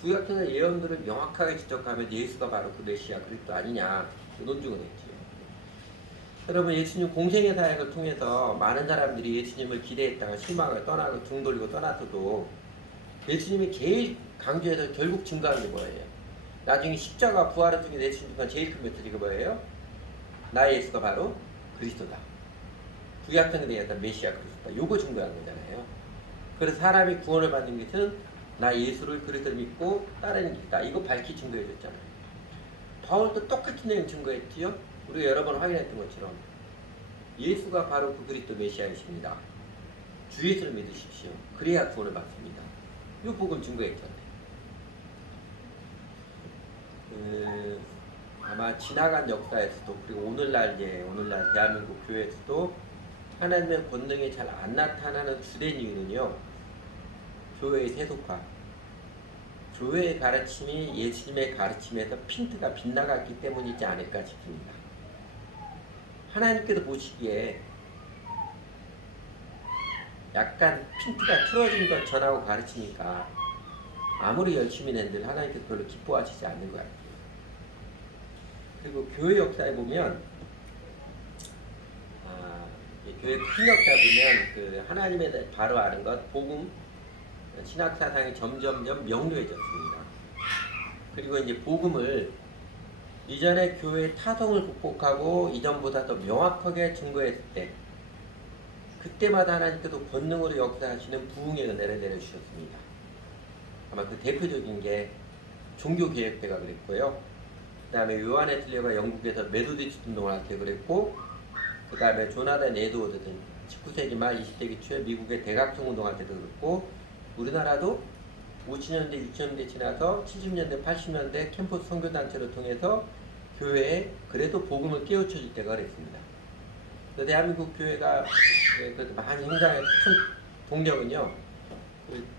구약성의 예언들을 명확하게 지적하면 예수가 바로 그 메시아 그리스도 아니냐 논증을 했지요. 여러분, 예수님 공생의 사역을 통해서 많은 사람들이 예수님을 기대했다가 실망을 떠나고 등 돌리고 떠났어도 예수님이 제일 강조해서 결국 증거하는 게 뭐예요? 나중에 십자가 부활을 통해 예수님과 제일 큰 메시지가 뭐예요? 나 예수가 바로 그리스도다. 구약성에 대한 메시아 그리스도다. 요거 증거한 거잖아요. 그래서 사람이 구원을 받는 것은 나 예수를 그리스도를 믿고 따르는 길이다. 이거 밝히 증거해 줬잖아요. 바울도 똑같은 내용 증거했지요. 우리가 여러 번 확인했던 것처럼 예수가 바로 그 그리스도 메시아이십니다. 주 예수를 믿으십시오. 그래야 구원을 받습니다. 이 복음 증거했잖아요. 아마 지나간 역사에서도 그리고 오늘날 대한민국 교회에서도 하나님의 권능이 잘 안 나타나는 주된 이유는요. 교회의 세속화, 교회의 가르침이 예수님의 가르침에서 핀트가 빗나갔기 때문이지 않을까 싶습니다. 하나님께서 보시기에 약간 핀트가 틀어진 것 전하고 가르치니까 아무리 열심히 낸들 하나님께서 별로 기뻐하시지 않는 것 같아요. 그리고 교회 역사에 보면 교회 큰 역사 보면 그 하나님에 대해 바로 아는 것, 복음, 신학 사상이 점점점 명료해졌습니다. 그리고 이제 복음을 이전에 교회의 타성을 극복하고 이전보다 더 명확하게 증거했을 때 그때마다 하나님께서 권능으로 역사하시는 부흥의 은혜를 내려주셨습니다. 아마 그 대표적인 게 종교개혁대가 그랬고요. 그 다음에 요한웨슬리가 영국에서 메소디스트 운동을 할 때 그랬고, 그 다음에 조나단 에드워드는 19세기 말 20세기 초에 미국의 대각성 운동할 때도 그렇고, 우리나라도 50년대 60년대 지나서 70년대 80년대 캠퍼스 선교단체를 통해서 교회에 그래도 복음을 깨우쳐줄 때가 그랬습니다. 대한민국 교회가 그래도 많이 성장의 큰 동력은요,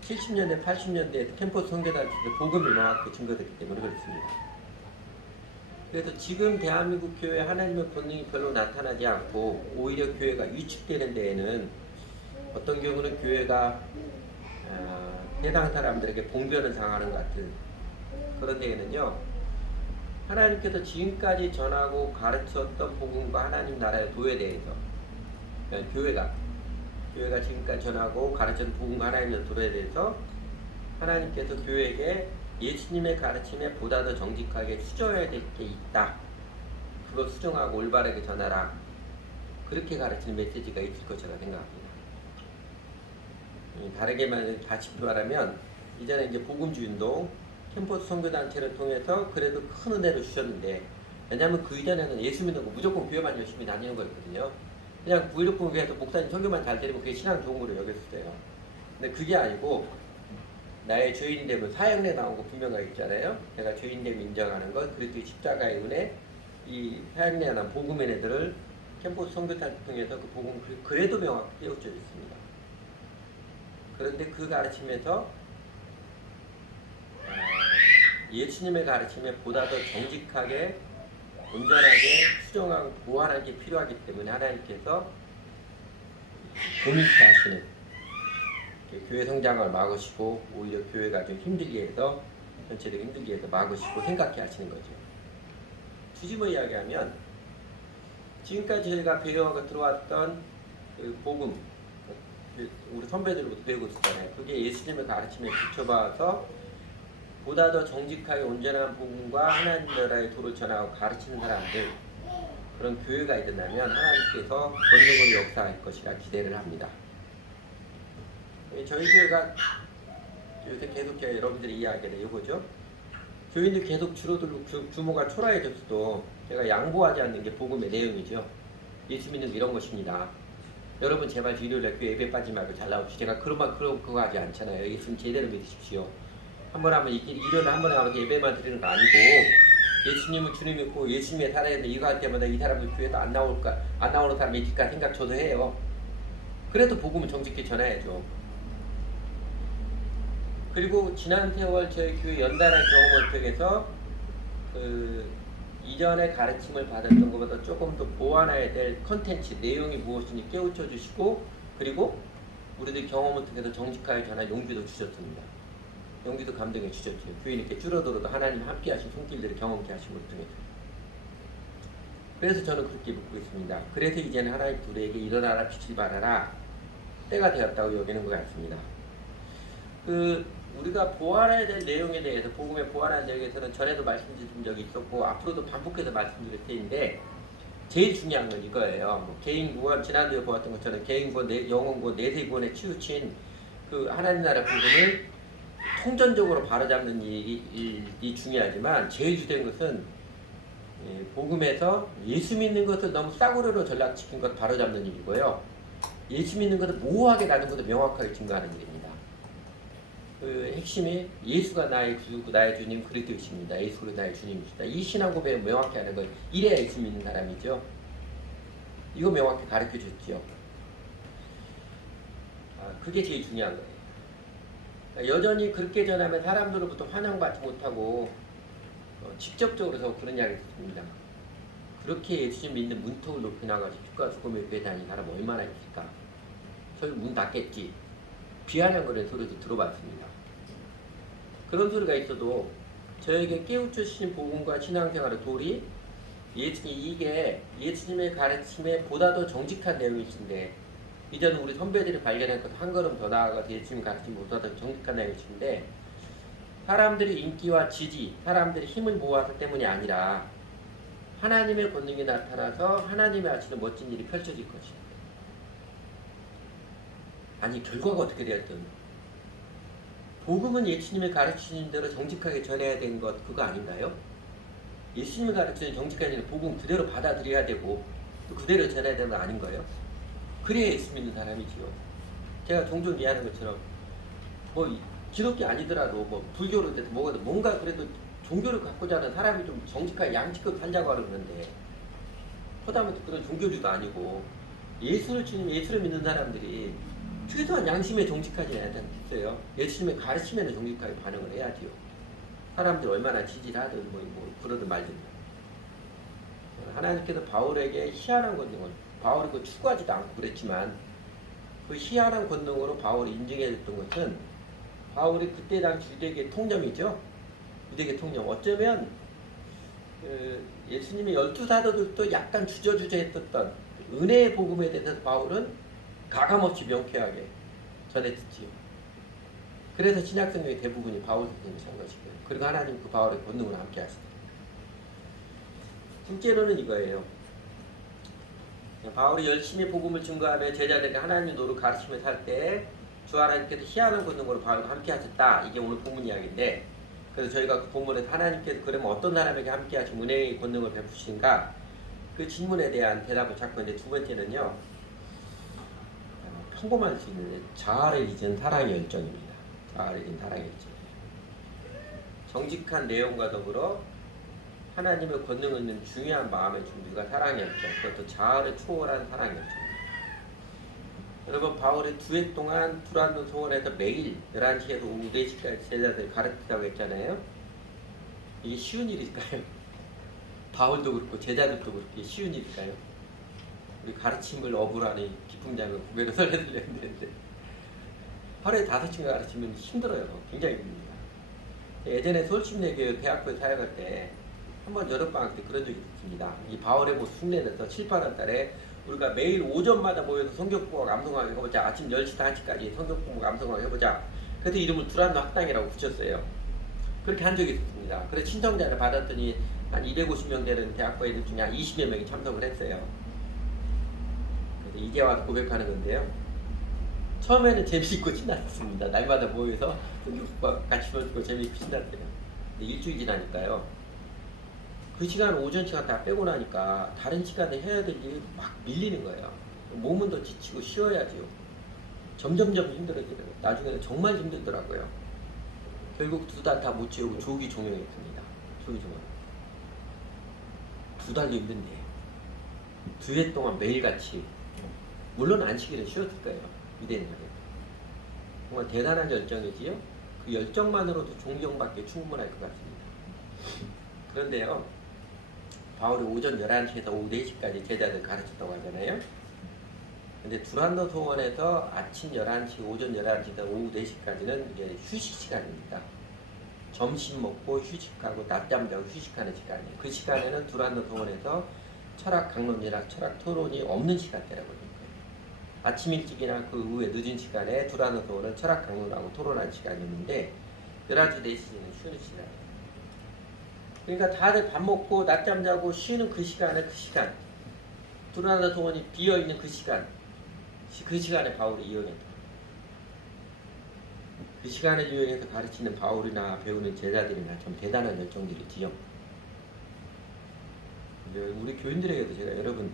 70년대 80년대에 캠퍼스 선교단체에서 복음이 명확히 증거됐기 때문에 그렇습니다. 그래서 지금 대한민국 교회 하나님의 권능이 별로 나타나지 않고 오히려 교회가 위축되는 데에는 어떤 경우는 교회가 해당 사람들에게 봉변을 당하는 것 같은 그런 데에는요, 하나님께서 지금까지 전하고 가르쳤던 복음과 하나님 나라의 도에 대해서, 그러니까 교회가 지금까지 전하고 가르쳤던 복음과 하나님의 도에 대해서 하나님께서 교회에게 예수님의 가르침에 보다 더 정직하게 수정해야 될 게 있다. 그거 수정하고 올바르게 전하라. 그렇게 가르치는 메시지가 있을 것이라 생각합니다. 다르게 다시 말하면 이전에 이제 복음주의 운동, 캠퍼스 선교단체를 통해서 그래도 큰 은혜를 주셨는데, 왜냐하면 그 이전에는 예수 믿는 거 무조건 교회만 열심히 다니는 거였거든요. 그냥 무조건 교회에서 목사님 설교만 잘 들으면 그게 신앙 좋은 거로 여겼어요. 근데 그게 아니고 나의 죄인됨을 사형내 나온 거 분명하게 있잖아요. 내가 죄인됨을 인정하는 것, 그리고 십자가의 은혜, 이 사형내 난 복음의 애들을 캠퍼스 선교단체 통해서 그 복음 그래도 명확히 깨우쳐 있습니다. 그런데 그 가르침에서 예수님의 가르침에 보다 더 정직하게 온전하게 수정하고 보완하는 게 필요하기 때문에 하나님께서 고민케 하시는 교회 성장을 막으시고 오히려 교회가 좀 힘들게 해서 전체적으로 힘들게 해서 막으시고 생각해 하시는 거죠. 뒤집어 이야기하면 지금까지 저희가 배워가 들어왔던 그 복음, 우리 선배들부터 배우고 있었잖아요. 그게 예수님의 가르침에 비춰봐서 보다 더 정직하게 온전한 복음과 하나님 나라의 도를 전하고 가르치는 사람들, 그런 교회가 있다면 하나님께서 권능으로 역사할 것이라 기대를 합니다. 저희 교회가 요새 계속 여러분들이 이야기를 이거죠. 교인들 계속 줄어들고 규모가 초라해졌어도 제가 양보하지 않는 게 복음의 내용이죠. 예수 믿는 게 이런 것입니다. 여러분 제발 일요일에 교회 예배 빠지지 말고 잘 나옵시다. 제가 그거 하지 않잖아요. 예수님 제대로 믿으십시오. 한 번 하면 일요일에 한 번에 가서 예배만 드리는 거 아니고 예수님은 주님 믿고 예수님의 살아야 되는데 이거 할 때마다 이 사람들 교회도 안 나오는 사람이 있을까 생각 저도 해요. 그래도 복음은 정직히 전해야죠. 그리고 지난 세월 저희 교회 연단의 경험을 통해서 이전의 가르침을 받았던 것보다 조금 더 보완해야 될 컨텐츠 내용이 무엇인지 깨우쳐 주시고 그리고 우리들 경험을 통해서 정직하게 전할 용기도 주셨습니다. 용기도 감동해 주셨죠. 교인에게 줄어들어도 하나님 함께 하신 손길들을 경험케 하신 것 통해서. 그래서 저는 그렇게 묻고 있습니다. 그래서 이제는 하나님 우리에게 일어나라 빛을 발하라 때가 되었다고 여기는 것 같습니다. 우리가 보완해야 될 내용에 대해서 복음의 보완한 내용에서는 전에도 말씀드린 적이 있었고 앞으로도 반복해서 말씀드릴 텐데 제일 중요한 건 이거예요. 개인 구원 지난주에 보았던 것처럼 개인 구원, 영혼 구원, 내세 구원에 치우친 하나님 나라 부분을 통전적으로 바로잡는 일이 중요하지만 제일 주된 것은 복음에서 예수 믿는 것을 너무 싸구려로 전락시킨 것 바로잡는 일이고요. 예수 믿는 것을 모호하게 나눈 것을 명확하게 증거하는 일입니다. 핵심이 예수가 나의 구주, 나의 주님 그리스도이십니다. 예수가 나의 주님이십니다. 이 신앙 고백을 명확히 하는 건 이래야 예수 믿는 사람이죠. 이거 명확히 가르쳐 줬죠. 그게 제일 중요한 거예요. 그러니까 여전히 그렇게 전하면 사람들로부터 환영받지 못하고 직접적으로 그런 이야기를 듣습니다. 그렇게 예수님 믿는 문턱을 높이 나가지고 죽과 죽음의 배단이 사람 얼마나 있을까? 저희 문 닫겠지. 비아냥거리는 소리도 들어봤습니다. 그런 소리가 있어도 저에게 깨우쳐주신 복음과 신앙생활의 도리 이게 예수님의 가르침에 보다 더 정직한 내용이신데 이제는 우리 선배들이 발견한 것 한 걸음 더 나아가서 예수님 가르침보다 더 정직한 내용이신데 사람들의 인기와 지지, 사람들의 힘을 모아서 때문이 아니라 하나님의 권능이 나타나서 하나님의 하시는 멋진 일이 펼쳐질 것입니다. 아니 결과가 어떻게 되었든 복음은 예수님이 가르치신 대로 정직하게 전해야 되는 것 그거 아닌가요? 예수님이 가르치는 정직한 복음 그대로 받아들여야 되고 또 그대로 전해야 되는 거 아닌가요? 그래야 예수 믿는 사람이지요. 제가 종종 이해하는 것처럼 기독교 아니더라도 불교를 돼도 뭔가 그래도 종교를 갖고자 하는 사람이 좀 정직하게 양식껏 살자고 하는데 허다못해 그런 종교주도 아니고 예수를 믿는 사람들이 최소한 양심에 정직하지 않겠어요? 예수님의 가르침에는 정직하게 반응을 해야지요. 사람들이 얼마나 지지하든 그러든 말든 하나님께서 바울에게 희한한 권능을 바울이 추구하지도 않고 그랬지만 그 희한한 권능으로 바울이 인정해줬던 것은 바울이 그때 당시 유대계 통념이죠. 유대계 통념 어쩌면 예수님의 12사도들도 약간 주저주저했었던 은혜의 복음에 대해서 바울은 가감없이 명쾌하게 전했지요. 그래서 신약성경의 대부분이 바울 선생님이 산 것이고요. 그리고 하나님 그 바울의 권능을 함께 하시다. 둘째로는 이거예요. 바울이 열심히 복음을 증거하며 제자들에게 하나님의 노를 가르치며 살 때 주 하나님께서 희한한 권능으로 바울과 함께 하셨다. 이게 오늘 본문 이야기인데 그래서 저희가 그 본문에서 하나님께서 그러면 어떤 사람에게 함께 하신 은혜의 권능을 베푸신가 그 질문에 대한 대답을 찾고 있는데 두 번째는요. 평범할 수 있는데 자아를 잊은 사랑의 열정입니다. 자아를 잊은 사랑의 열정. 정직한 내용과 더불어 하나님의 권능을 있는 중요한 마음의 준비가 사랑의 열정, 그것도 자아를 초월한 사랑의 열정입니다. 여러분 바울이 2해 동안 두란노 소원에서 매일 11시에서 오후 4시까지 제자들 가르치다고 했잖아요. 이게 쉬운 일일까요? 바울도 그렇고 제자들도 그렇게 쉬운 일일까요? 우리 가르침을 어부라니 기풍장은 고개를 설레들려야 되는데 하루에 5시간 가르치면 힘들어요. 굉장히 힘듭니다. 예전에 서울침례교회 대학교에 사역할 때 한번 여름방학 때 그런 적이 있습니다. 이 바울의 모습 흉내내서 7, 8월 달에 우리가 매일 오전마다 모여서 성경공부 암송하게 해보자. 아침 10시부터 1시까지 성경공부 암송하게 해보자. 그래서 이름을 두란노 학당이라고 붙였어요. 그렇게 한 적이 있습니다. 그래서 신청자를 받았더니 한 250명 되는 대학교 애들 중에 한 20여 명이 참석을 했어요. 그래서 이제 와서 고백하는 건데요. 처음에는 재미있고 신났습니다. 날마다 모여서 성경과 같이 놀고 재미있고 신났어요. 근데 일주일 지나니까요. 그 시간 오전 시간 다 빼고 나니까 다른 시간에 해야 될 일이 막 밀리는 거예요. 몸은 더 지치고 쉬어야지요. 점점점 힘들어지더라고요. 나중에는 정말 힘들더라고요. 결국 2달 다 못 채우고 조기 종영했습니다. 조기 종영. 2달도 힘든데 2해 동안 매일같이, 물론 안식일은 쉬었을 거예요. 이대는 정말 대단한 열정이지요. 그 열정만으로도 존경받기에 충분할 것 같습니다. 그런데요, 바울이 오전 11시에서 오후 4시까지 제자들 가르쳤다고 하잖아요. 근데 두란노 소원에서 아침 11시, 오전 11시에서 오후 4시까지는 이제 휴식 시간입니다. 점심 먹고 휴식하고 낮잠 자고 휴식하는 시간이에요. 그 시간에는 두란노 소원에서 철학 강론이나 철학 토론이 없는 시간대라고 합니다. 아침 일찍이나 그 이후에 늦은 시간에 두란노 소원은 철학 강론하고 토론하는 시간이었는데 11시, 4시는 쉬는 시간이에요. 그러니까 다들 밥 먹고 낮잠 자고 쉬는 그 시간에 두란노 소원이 비어있는 그 시간에 바울이 이용했다. 그 시간을 이용해서 가르치는 바울이나 배우는 제자들이나 참 대단한 열정들이지요. 우리 교인들에게도 제가 여러분,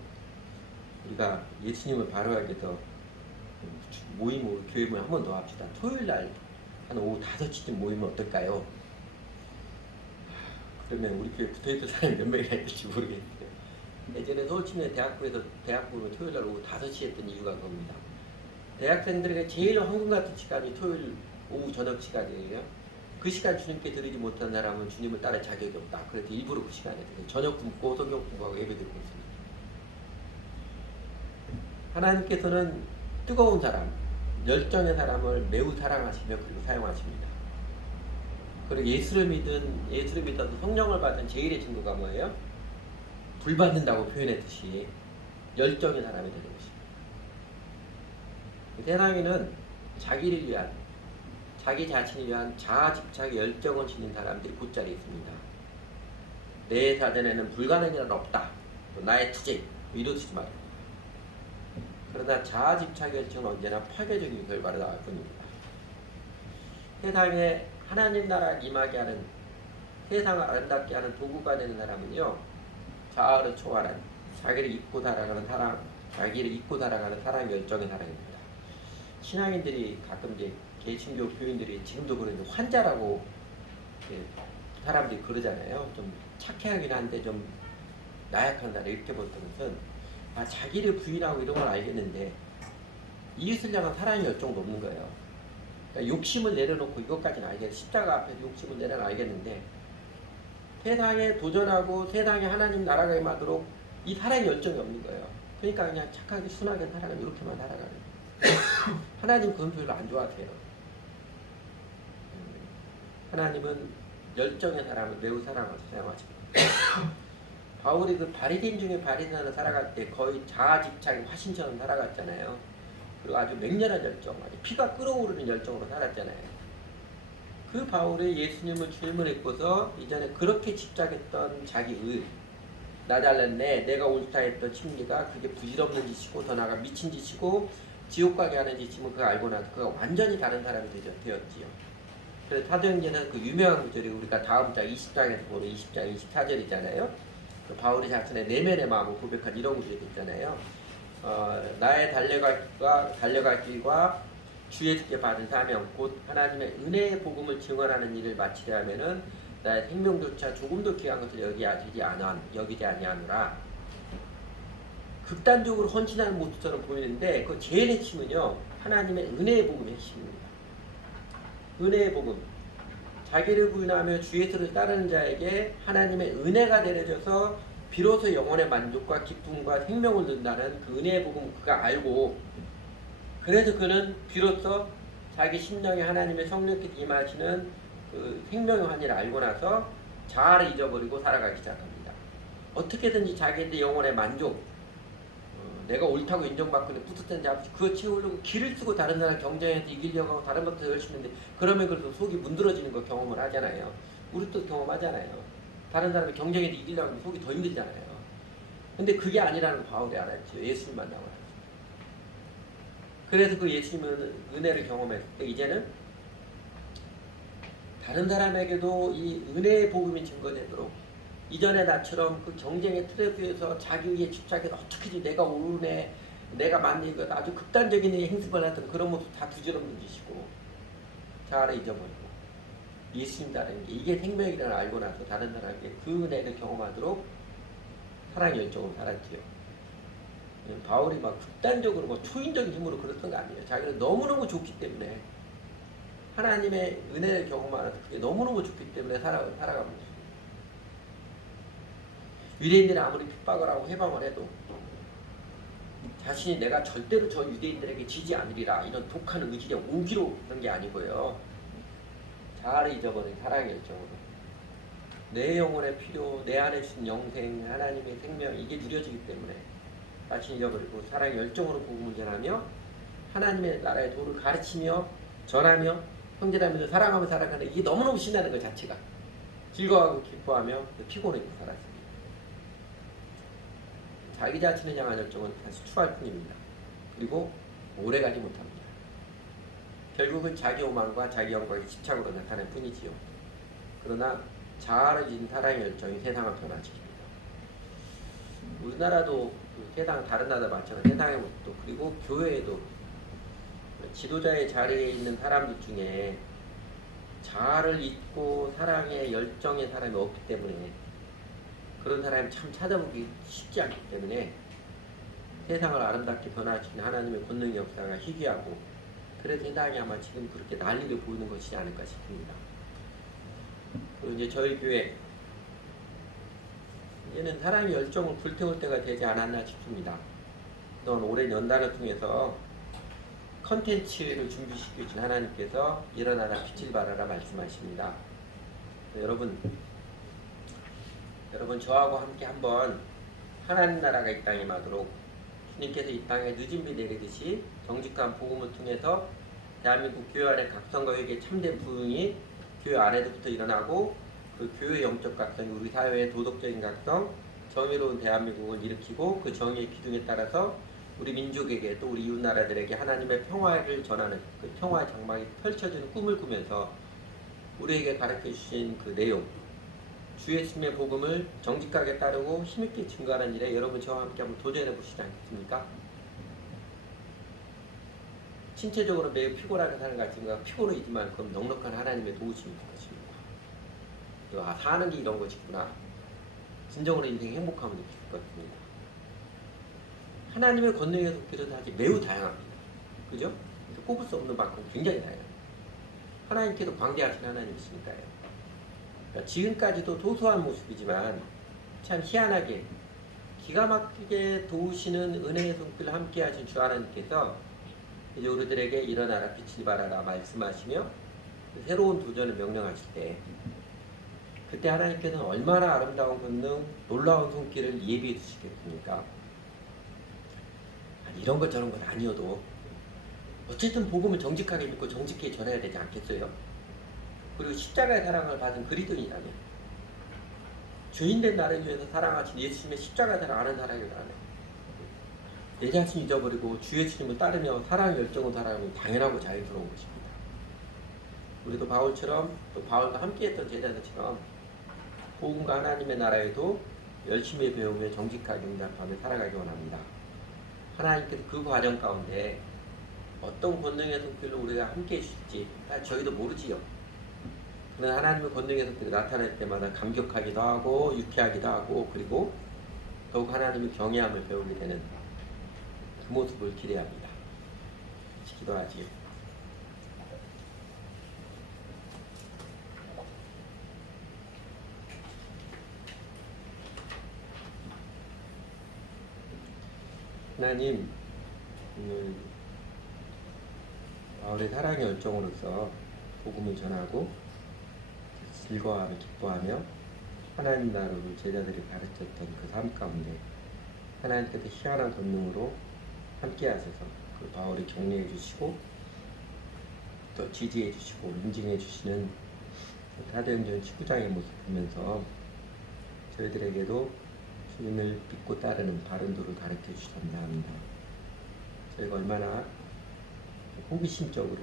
우리가 예수님을 바라하기 위해서 교회 모임 한 번 더 합시다. 토요일날 한 오후 5시쯤 모이면 어떨까요? 그러면 우리 교회에 붙어있던 사람이 몇 명이나 있을지 모르겠어요. 예전에 서울침례 대학부에서 대학부를 토요일날 오후 5시에 했던 이유가 그겁니다. 대학생들에게 제일 황금 같은 시간이 토요일 오후 저녁 시간이에요. 그 시간 주님께 드리지 못한 사람은 주님을 따를 자격이 없다. 그래서 일부러 그 시간에 저녁 굶고 성경 공부하고 예배 드리고 있습니다. 하나님께서는 뜨거운 사람, 열정의 사람을 매우 사랑하시며 그리고 사용하십니다. 그리고 예수를 믿어서 성령을 받은 제일의 증거가 뭐예요? 불 받는다고 표현했듯이 열정의 사람이 되는 것입니다. 세상에는 자기를 위한, 자기 자신을 위한 자아 집착의 열정을 지닌 사람들이 곧자리에 있습니다. 내 사전에는 불가능한 일은 없다. 나의 투쟁, 이러지 말고. 그러나 자아 집착의 열정은 언제나 파괴적인 결과를 낳을 뿐입니다. 세상에 하나님 나라를 임하게 하는, 세상을 아름답게 하는 도구가 되는 사람은요, 자아를 초월한, 자기를 잊고 살아가는 사랑 열정의 사랑입니다. 신앙인들이 가끔 이제 개신교 교인들이 지금도 그런데 환자라고 사람들이 그러잖아요. 좀 착해하긴 한데 좀 나약한 사람 이렇게 보는 것은 자기를 부인하고 이런 걸 알겠는데 이웃을 향한 사랑의 열정도 없는 거예요. 그러니까 욕심을 내려놓고 이것까지는 알겠는데, 십자가 앞에서 욕심을 내려놓고 알겠는데 세상에 도전하고 세상에 하나님 나라가 임하도록 이 사랑의 열정이 없는 거예요. 그러니까 그냥 착하게 순하게 살아가는, 이렇게만 살아가는 거예요. 하나님 그건 별로 안 좋아하세요. 하나님은 열정의 사람을 매우 사랑하십니다. 바울이 그 바리새인 중에 바리새인으로 살아갈 때 거의 자아 집착의 화신처럼 살아갔잖아요. 그리고 아주 맹렬한 열정, 아주 피가 끓어오르는 열정으로 살았잖아요. 그 바울이 예수님을 질문했고서 이전에 그렇게 집착했던 자기 의, 나 잘났네, 내가 옳다 했던 심리가 그게 부질없는 짓이고 더 나아가 미친 짓이고 지옥 가게 하는 짓이면 그거 알고 나서 그가 완전히 다른 사람이 되었지요. 그래서 사도행전에서 그 유명한 구절이 우리가 다음 장 20장에서 보는 20장 24절이잖아요. 그 바울이 자신의 내면의 마음을 고백한 이런 구절이 있잖아요. 나의 달려갈 길과 주에게 받은 사명 곧 하나님의 은혜의 복음을 증언하는 일을 마치려 하면은 나의 생명조차 조금도 귀한 것을 여기지 아니하노라. 극단적으로 헌신하는 모습처럼 보이는데 그 제일 핵심은요, 하나님의 은혜의 복음의 핵심입니다. 은혜의 복음, 자기를 부인하며 주 예수를 따르는 자에게 하나님의 은혜가 내려져서 비로소 영혼의 만족과 기쁨과 생명을 준다는 그 은혜의 복음 그가 알고, 그래서 그는 비로소 자기 심령에 하나님의 성령께서 임하시는 그 생명의 환희를 알고 나서 자아를 잊어버리고 살아가기 시작합니다. 어떻게든지 자기의 영혼의 만족, 내가 옳다고 인정받고 있는 뿌듯한 자아를 그거 채우려고 길을 쓰고 다른 사람 경쟁해서 이기려고 하고 다른 것도 열심히 했는데 그러면 그래도 속이 문드러지는 거 경험을 하잖아요. 우리도 경험하잖아요. 다른 사람이 경쟁해서 이기려고 하면 속이 더 힘들잖아요. 근데 그게 아니라는 거 바울이 알았죠. 예수님 만나고 나서. 그래서 그 예수님은 은혜를 경험했을 때 이제는 다른 사람에게도 이 은혜의 복음이 증거되도록 이전에 나처럼 그 경쟁의 틀에 의해서 자기의 집착에 어떻게든 내가 옳으네, 내가 맞는 것 아주 극단적인 행습을 하던 그런 모습 다 부질없는지시고 자아를 잊어버리고 예수님이라는 게 이게 생명이라는 걸 알고 나서 다른 사람에게 그 은혜를 경험하도록 사랑의 열정을 살았지요. 바울이 막 극단적으로 뭐 초인적인 힘으로 그랬던 거 아니에요. 자기는 너무너무 좋기 때문에 하나님의 은혜를 경험하는 그게 너무너무 좋기 때문에 살아가는 것입니다. 유대인들이 아무리 핍박을 하고 해방을 해도 자신이 내가 절대로 저 유대인들에게 지지 않으리라 이런 독한 의지력, 오기로 그런 게 아니고요. 자아를 잊어버린 사랑의 열정으로 내 영혼의 필요, 내 안에 있는 영생, 하나님의 생명 이게 누려지기 때문에 자신 잊어버리고 사랑의 열정으로 복음을 전하며 하나님의 나라의 도를 가르치며 전하며 형제자매들 사랑하며 살아가는 이게 너무너무 신나는 것 자체가 즐거워하고 기뻐하며 피곤하고 살았습니다. 자기 자신을 향한 열정은 다시 추할 뿐입니다. 그리고 오래가지 못합니다. 결국은 자기 오만과 자기 영광의 집착으로 나타날 뿐이지요. 그러나 자아를 지닌 사랑의 열정이 세상을 변화시킵니다. 우리나라도 그 세상 다른 나라 마찬가지 세상의 모습도 그리고 교회에도 지도자의 자리에 있는 사람들 중에 자아를 잊고 사랑의 열정의 사람이 없기 때문에 그런 사람이 참 찾아보기 쉽지 않기 때문에 세상을 아름답게 변화시키는 하나님의 권능 역사가 희귀하고 그래서 세상이 아마 지금 그렇게 난리를 보이는 것이지 않을까 싶습니다. 그리고 이제 저희 교회 이제는 사랑의 열정을 불태울 때가 되지 않았나 싶습니다. 그동안 오랜 연단을 통해서 컨텐츠를 준비시켜 주신 하나님께서 일어나라 빛을 발하라 말씀하십니다. 여러분 저하고 함께 한번 하나님 나라가 이 땅에 임하도록 주님께서 이 땅에 늦은 비 내리듯이 정직한 복음을 통해서 대한민국 교회 안에 각성과 회개의 참된 부흥이 교회 안에서부터 일어나고 그 교회 영적 각성이 우리 사회의 도덕적인 각성, 정의로운 대한민국을 일으키고 그 정의의 기둥에 따라서 우리 민족에게 또 우리 이웃 나라들에게 하나님의 평화를 전하는 그 평화의 장막이 펼쳐지는 꿈을 꾸면서 우리에게 가르쳐 주신 그 내용 주 예수님의 복음을 정직하게 따르고 힘있게 증거하는 일에 여러분 저와 함께 한번 도전해 보시지 않겠습니까? 신체적으로 매우 피곤하게 사는 것 같은가 피곤하지만 그럼 넉넉한 하나님의 도우심이 있을 것입니다. 또 사는 게 이런 것이구나. 진정으로 인생 행복함을 느낄 것입니다. 하나님의 권능의 속도는 사실 매우 다양합니다. 그죠? 꼽을 수 없는 만큼 굉장히 다양합니다. 하나님께도 광대하신 하나님이시니까요. 그러니까 지금까지도 소소한 모습이지만 참 희한하게 기가 막히게 도우시는 은혜의 손길을 함께 하신 주 하나님께서 이제 우리들에게 일어나라 빛을 발하라 말씀하시며 새로운 도전을 명령하실 때 그때 하나님께서는 얼마나 아름다운 권능 놀라운 손길을 예비해 주시겠습니까? 이런 것 저런 것 아니어도 어쨌든 복음을 정직하게 믿고 정직하게 전해야 되지 않겠어요? 그리고 십자가의 사랑을 받은 그리스도인이라면 죄인된 나를 위해서 사랑하신 예수님의 십자가의 사랑 아는 사람이라면 내 자신 잊어버리고 주 예수님을 따르며 사랑의 열정을 살아가면 당연하고 자연스러운 것입니다. 우리도 바울처럼 또 바울과 함께했던 제자들처럼 복음과 하나님의 나라에도 열심히 배우며 정직하게 응답하며 살아가기 원합니다. 하나님께서 그 과정 가운데 어떤 권능의 손길로 우리가 함께 해주실지 저희도 모르지요. 그러나 하나님의 권능의 손길이 나타날 때마다 감격하기도 하고 유쾌하기도 하고 그리고 더욱 하나님의 경외함을 배우게 되는 그 모습을 기대합니다. 기도하지요. 하나님, 오늘 바울의 사랑의 열정으로서 복음을 전하고 즐거워하며 기뻐하며 하나님 나라를 제자들이 가르쳤던 그 삶 가운데 하나님께서 희한한 권능으로 함께 하셔서 그 바울이 격려해 주시고 또 지지해 주시고 인증해 주시는 사도행전 19장의 모습 보면서 저희들에게도 주님을 믿고 따르는 바른 도를 가르쳐 주시단다 합니다. 저희가 얼마나 호기심적으로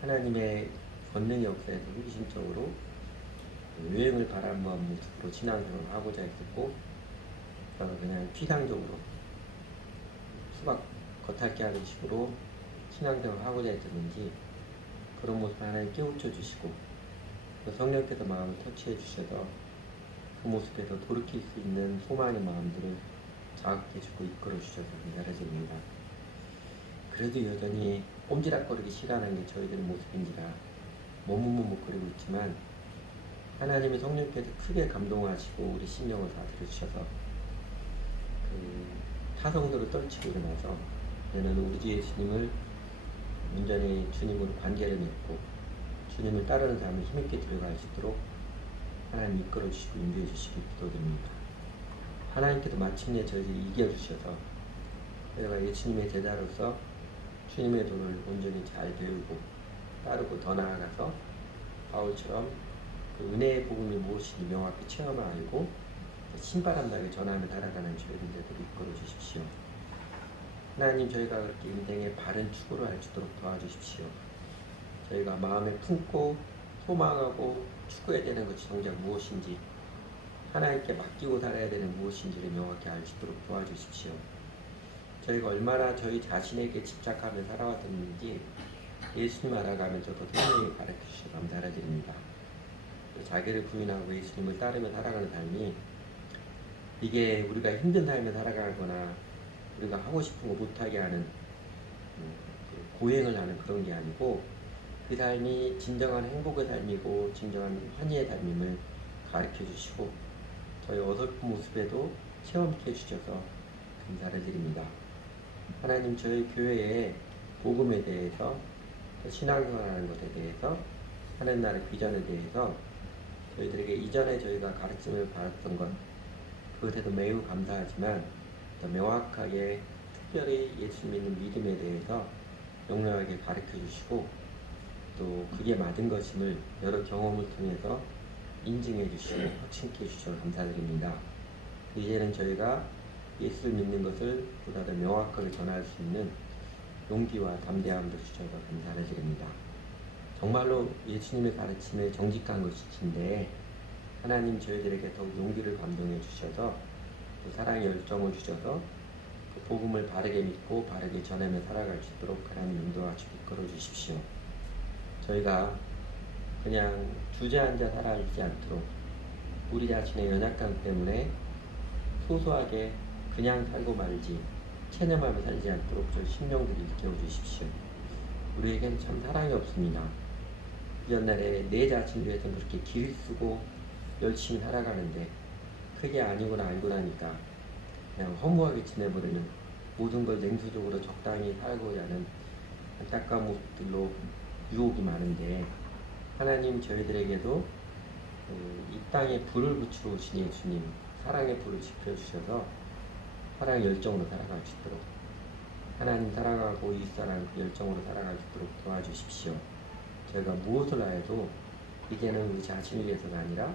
하나님의 권능의 역사에서 호기심적으로 유행을 바라는 모습으로 신앙생활을 하고자 했었고, 그냥 피상적으로 수박 겉핥기 하는 식으로 신앙생활을 하고자 했었는지 그런 모습을 하나님 깨우쳐 주시고 성령께서 마음을 터치해 주셔서 그 모습에서 돌이킬 수 있는 소망의 마음들을 자극해 주고 이끌어 주셔서 감사드립니다. 그래도 여전히 꼼지락거리기 싫어하는 게 저희들의 모습인지라 머뭇머뭇거리고 있지만 하나님의 성령께서 크게 감동하시고 우리 심령을 다 들으셔서 타성도를 떨치고 일어나서 이제는 우리 주 예수님을 온전히 주님으로 관계를 맺고 주님을 따르는 삶을 힘있게 들어갈 수 있도록 하나님 이끌어 주시고 인도해 주시기 기도드립니다. 하나님께서 마침내 저희를 이겨주셔서 저희가 예수님의 제자로서 주님의 도를 온전히 잘 배우고 따르고 더 나아가서 바울처럼 그 은혜의 복음이 무엇인지 명확히 체험을 알고 신바람나게 전하며 살아가는 저희들 되도록 이끌어 주십시오. 하나님, 저희가 그렇게 인생의 바른 추구를 할 수 있도록 도와주십시오. 저희가 마음에 품고 소망하고 추구해야 되는 것이 정작 무엇인지, 하나님께 맡기고 살아야 되는 무엇인지를 명확히 알 수 있도록 도와주십시오. 저희가 얼마나 저희 자신에게 집착하며 살아왔었는지 예수님 알아가면서도 선생님이 가르쳐주셔서 감사드립니다. 자기를 부인하고 예수님을 따르며 살아가는 삶이 이게 우리가 힘든 삶을 살아가거나 우리가 하고 싶은 거 못하게 하는 고행을 하는 그런 게 아니고 그 삶이 진정한 행복의 삶이고 진정한 환희의 삶임을 가르쳐 주시고 저희 어설픈 모습에도 체험케 해주셔서 감사를 드립니다. 하나님, 저희 교회의 복음에 대해서 신앙생활하는 것에 대해서 하나님 나라의 비전에 대해서 저희들에게 이전에 저희가 가르침을 받았던 것 그것에도 매우 감사하지만 더 명확하게 특별히 예수 믿는 믿음에 대해서 명료하게 가르쳐 주시고 또 그게 맞은 것임을 여러 경험을 통해서 인증해 주시고 확신케 해주셔서 감사드립니다. 이제는 저희가 예수를 믿는 것을 보다 더 명확하게 전할 수 있는 용기와 담대함도 주셔서 감사를 드립니다. 정말로 예수님의 가르침에 정직한 것이신데 하나님, 저희들에게 더욱 용기를 감동해 주셔서 그 사랑의 열정을 주셔서 그 복음을 바르게 믿고 바르게 전하며 살아갈 수 있도록 하나님 인도하시고 이끌어 주십시오. 저희가 그냥 주저앉아 살아가지 않도록 우리 자신의 연약함 때문에 소소하게 그냥 살고 말지 체념하며 살지 않도록 저희 심령들을 일깨워 주십시오. 우리에겐 참 사랑이 없습니다. 옛날에 내 자신을 위해서 그렇게 길을 쓰고 열심히 살아가는데 그게 아니구나 알고 나니까 그냥 허무하게 지내버리는 모든 걸 냉소적으로 적당히 살고자 하는 안타까운 모습들로 유혹이 많은데 하나님, 저희들에게도 이 땅에 불을 붙이러 오신 예수님 사랑의 불을 지펴주셔서 사랑의 열정으로 살아갈 수 있도록 하나님 사랑하고 이웃사랑 그 열정으로 살아갈 수 있도록 도와주십시오. 저희가 무엇을 하여도 이제는 우리 자신을 위해서가 아니라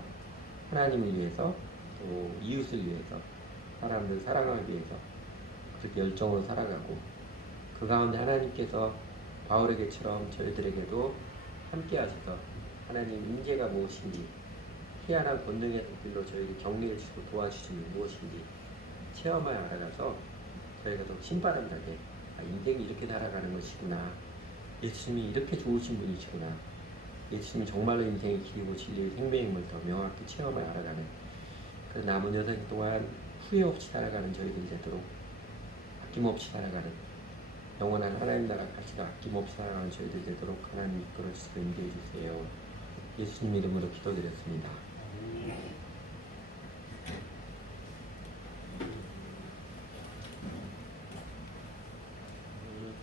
하나님을 위해서 또 이웃을 위해서 사람들 사랑하기 위해서 그렇게 열정으로 살아가고 그 가운데 하나님께서 바울에게처럼 저희들에게도 함께 하셔서 하나님 인재가 무엇인지 희한한 권능의 길로 저희를 격려해 주시고 도와주시는 무엇인지 체험하여 알아가서 저희가 더 신바람나게 인생이 이렇게 살아가는 것이구나, 예수님이 이렇게 좋으신 분이시구나, 예수님이 정말로 인생의 길이고 진리의 생명임을 더 명확히 체험하여 알아가는 그 남은 여생 동안 후회 없이 살아가는 저희들이 되도록 아낌없이 살아가는 영원한 하나님 나라 가치가 아낌없이 살아가는 저희들이 되도록 하나님 이끌어 주시고 인도해 주세요. 예수님 이름으로 기도드렸습니다.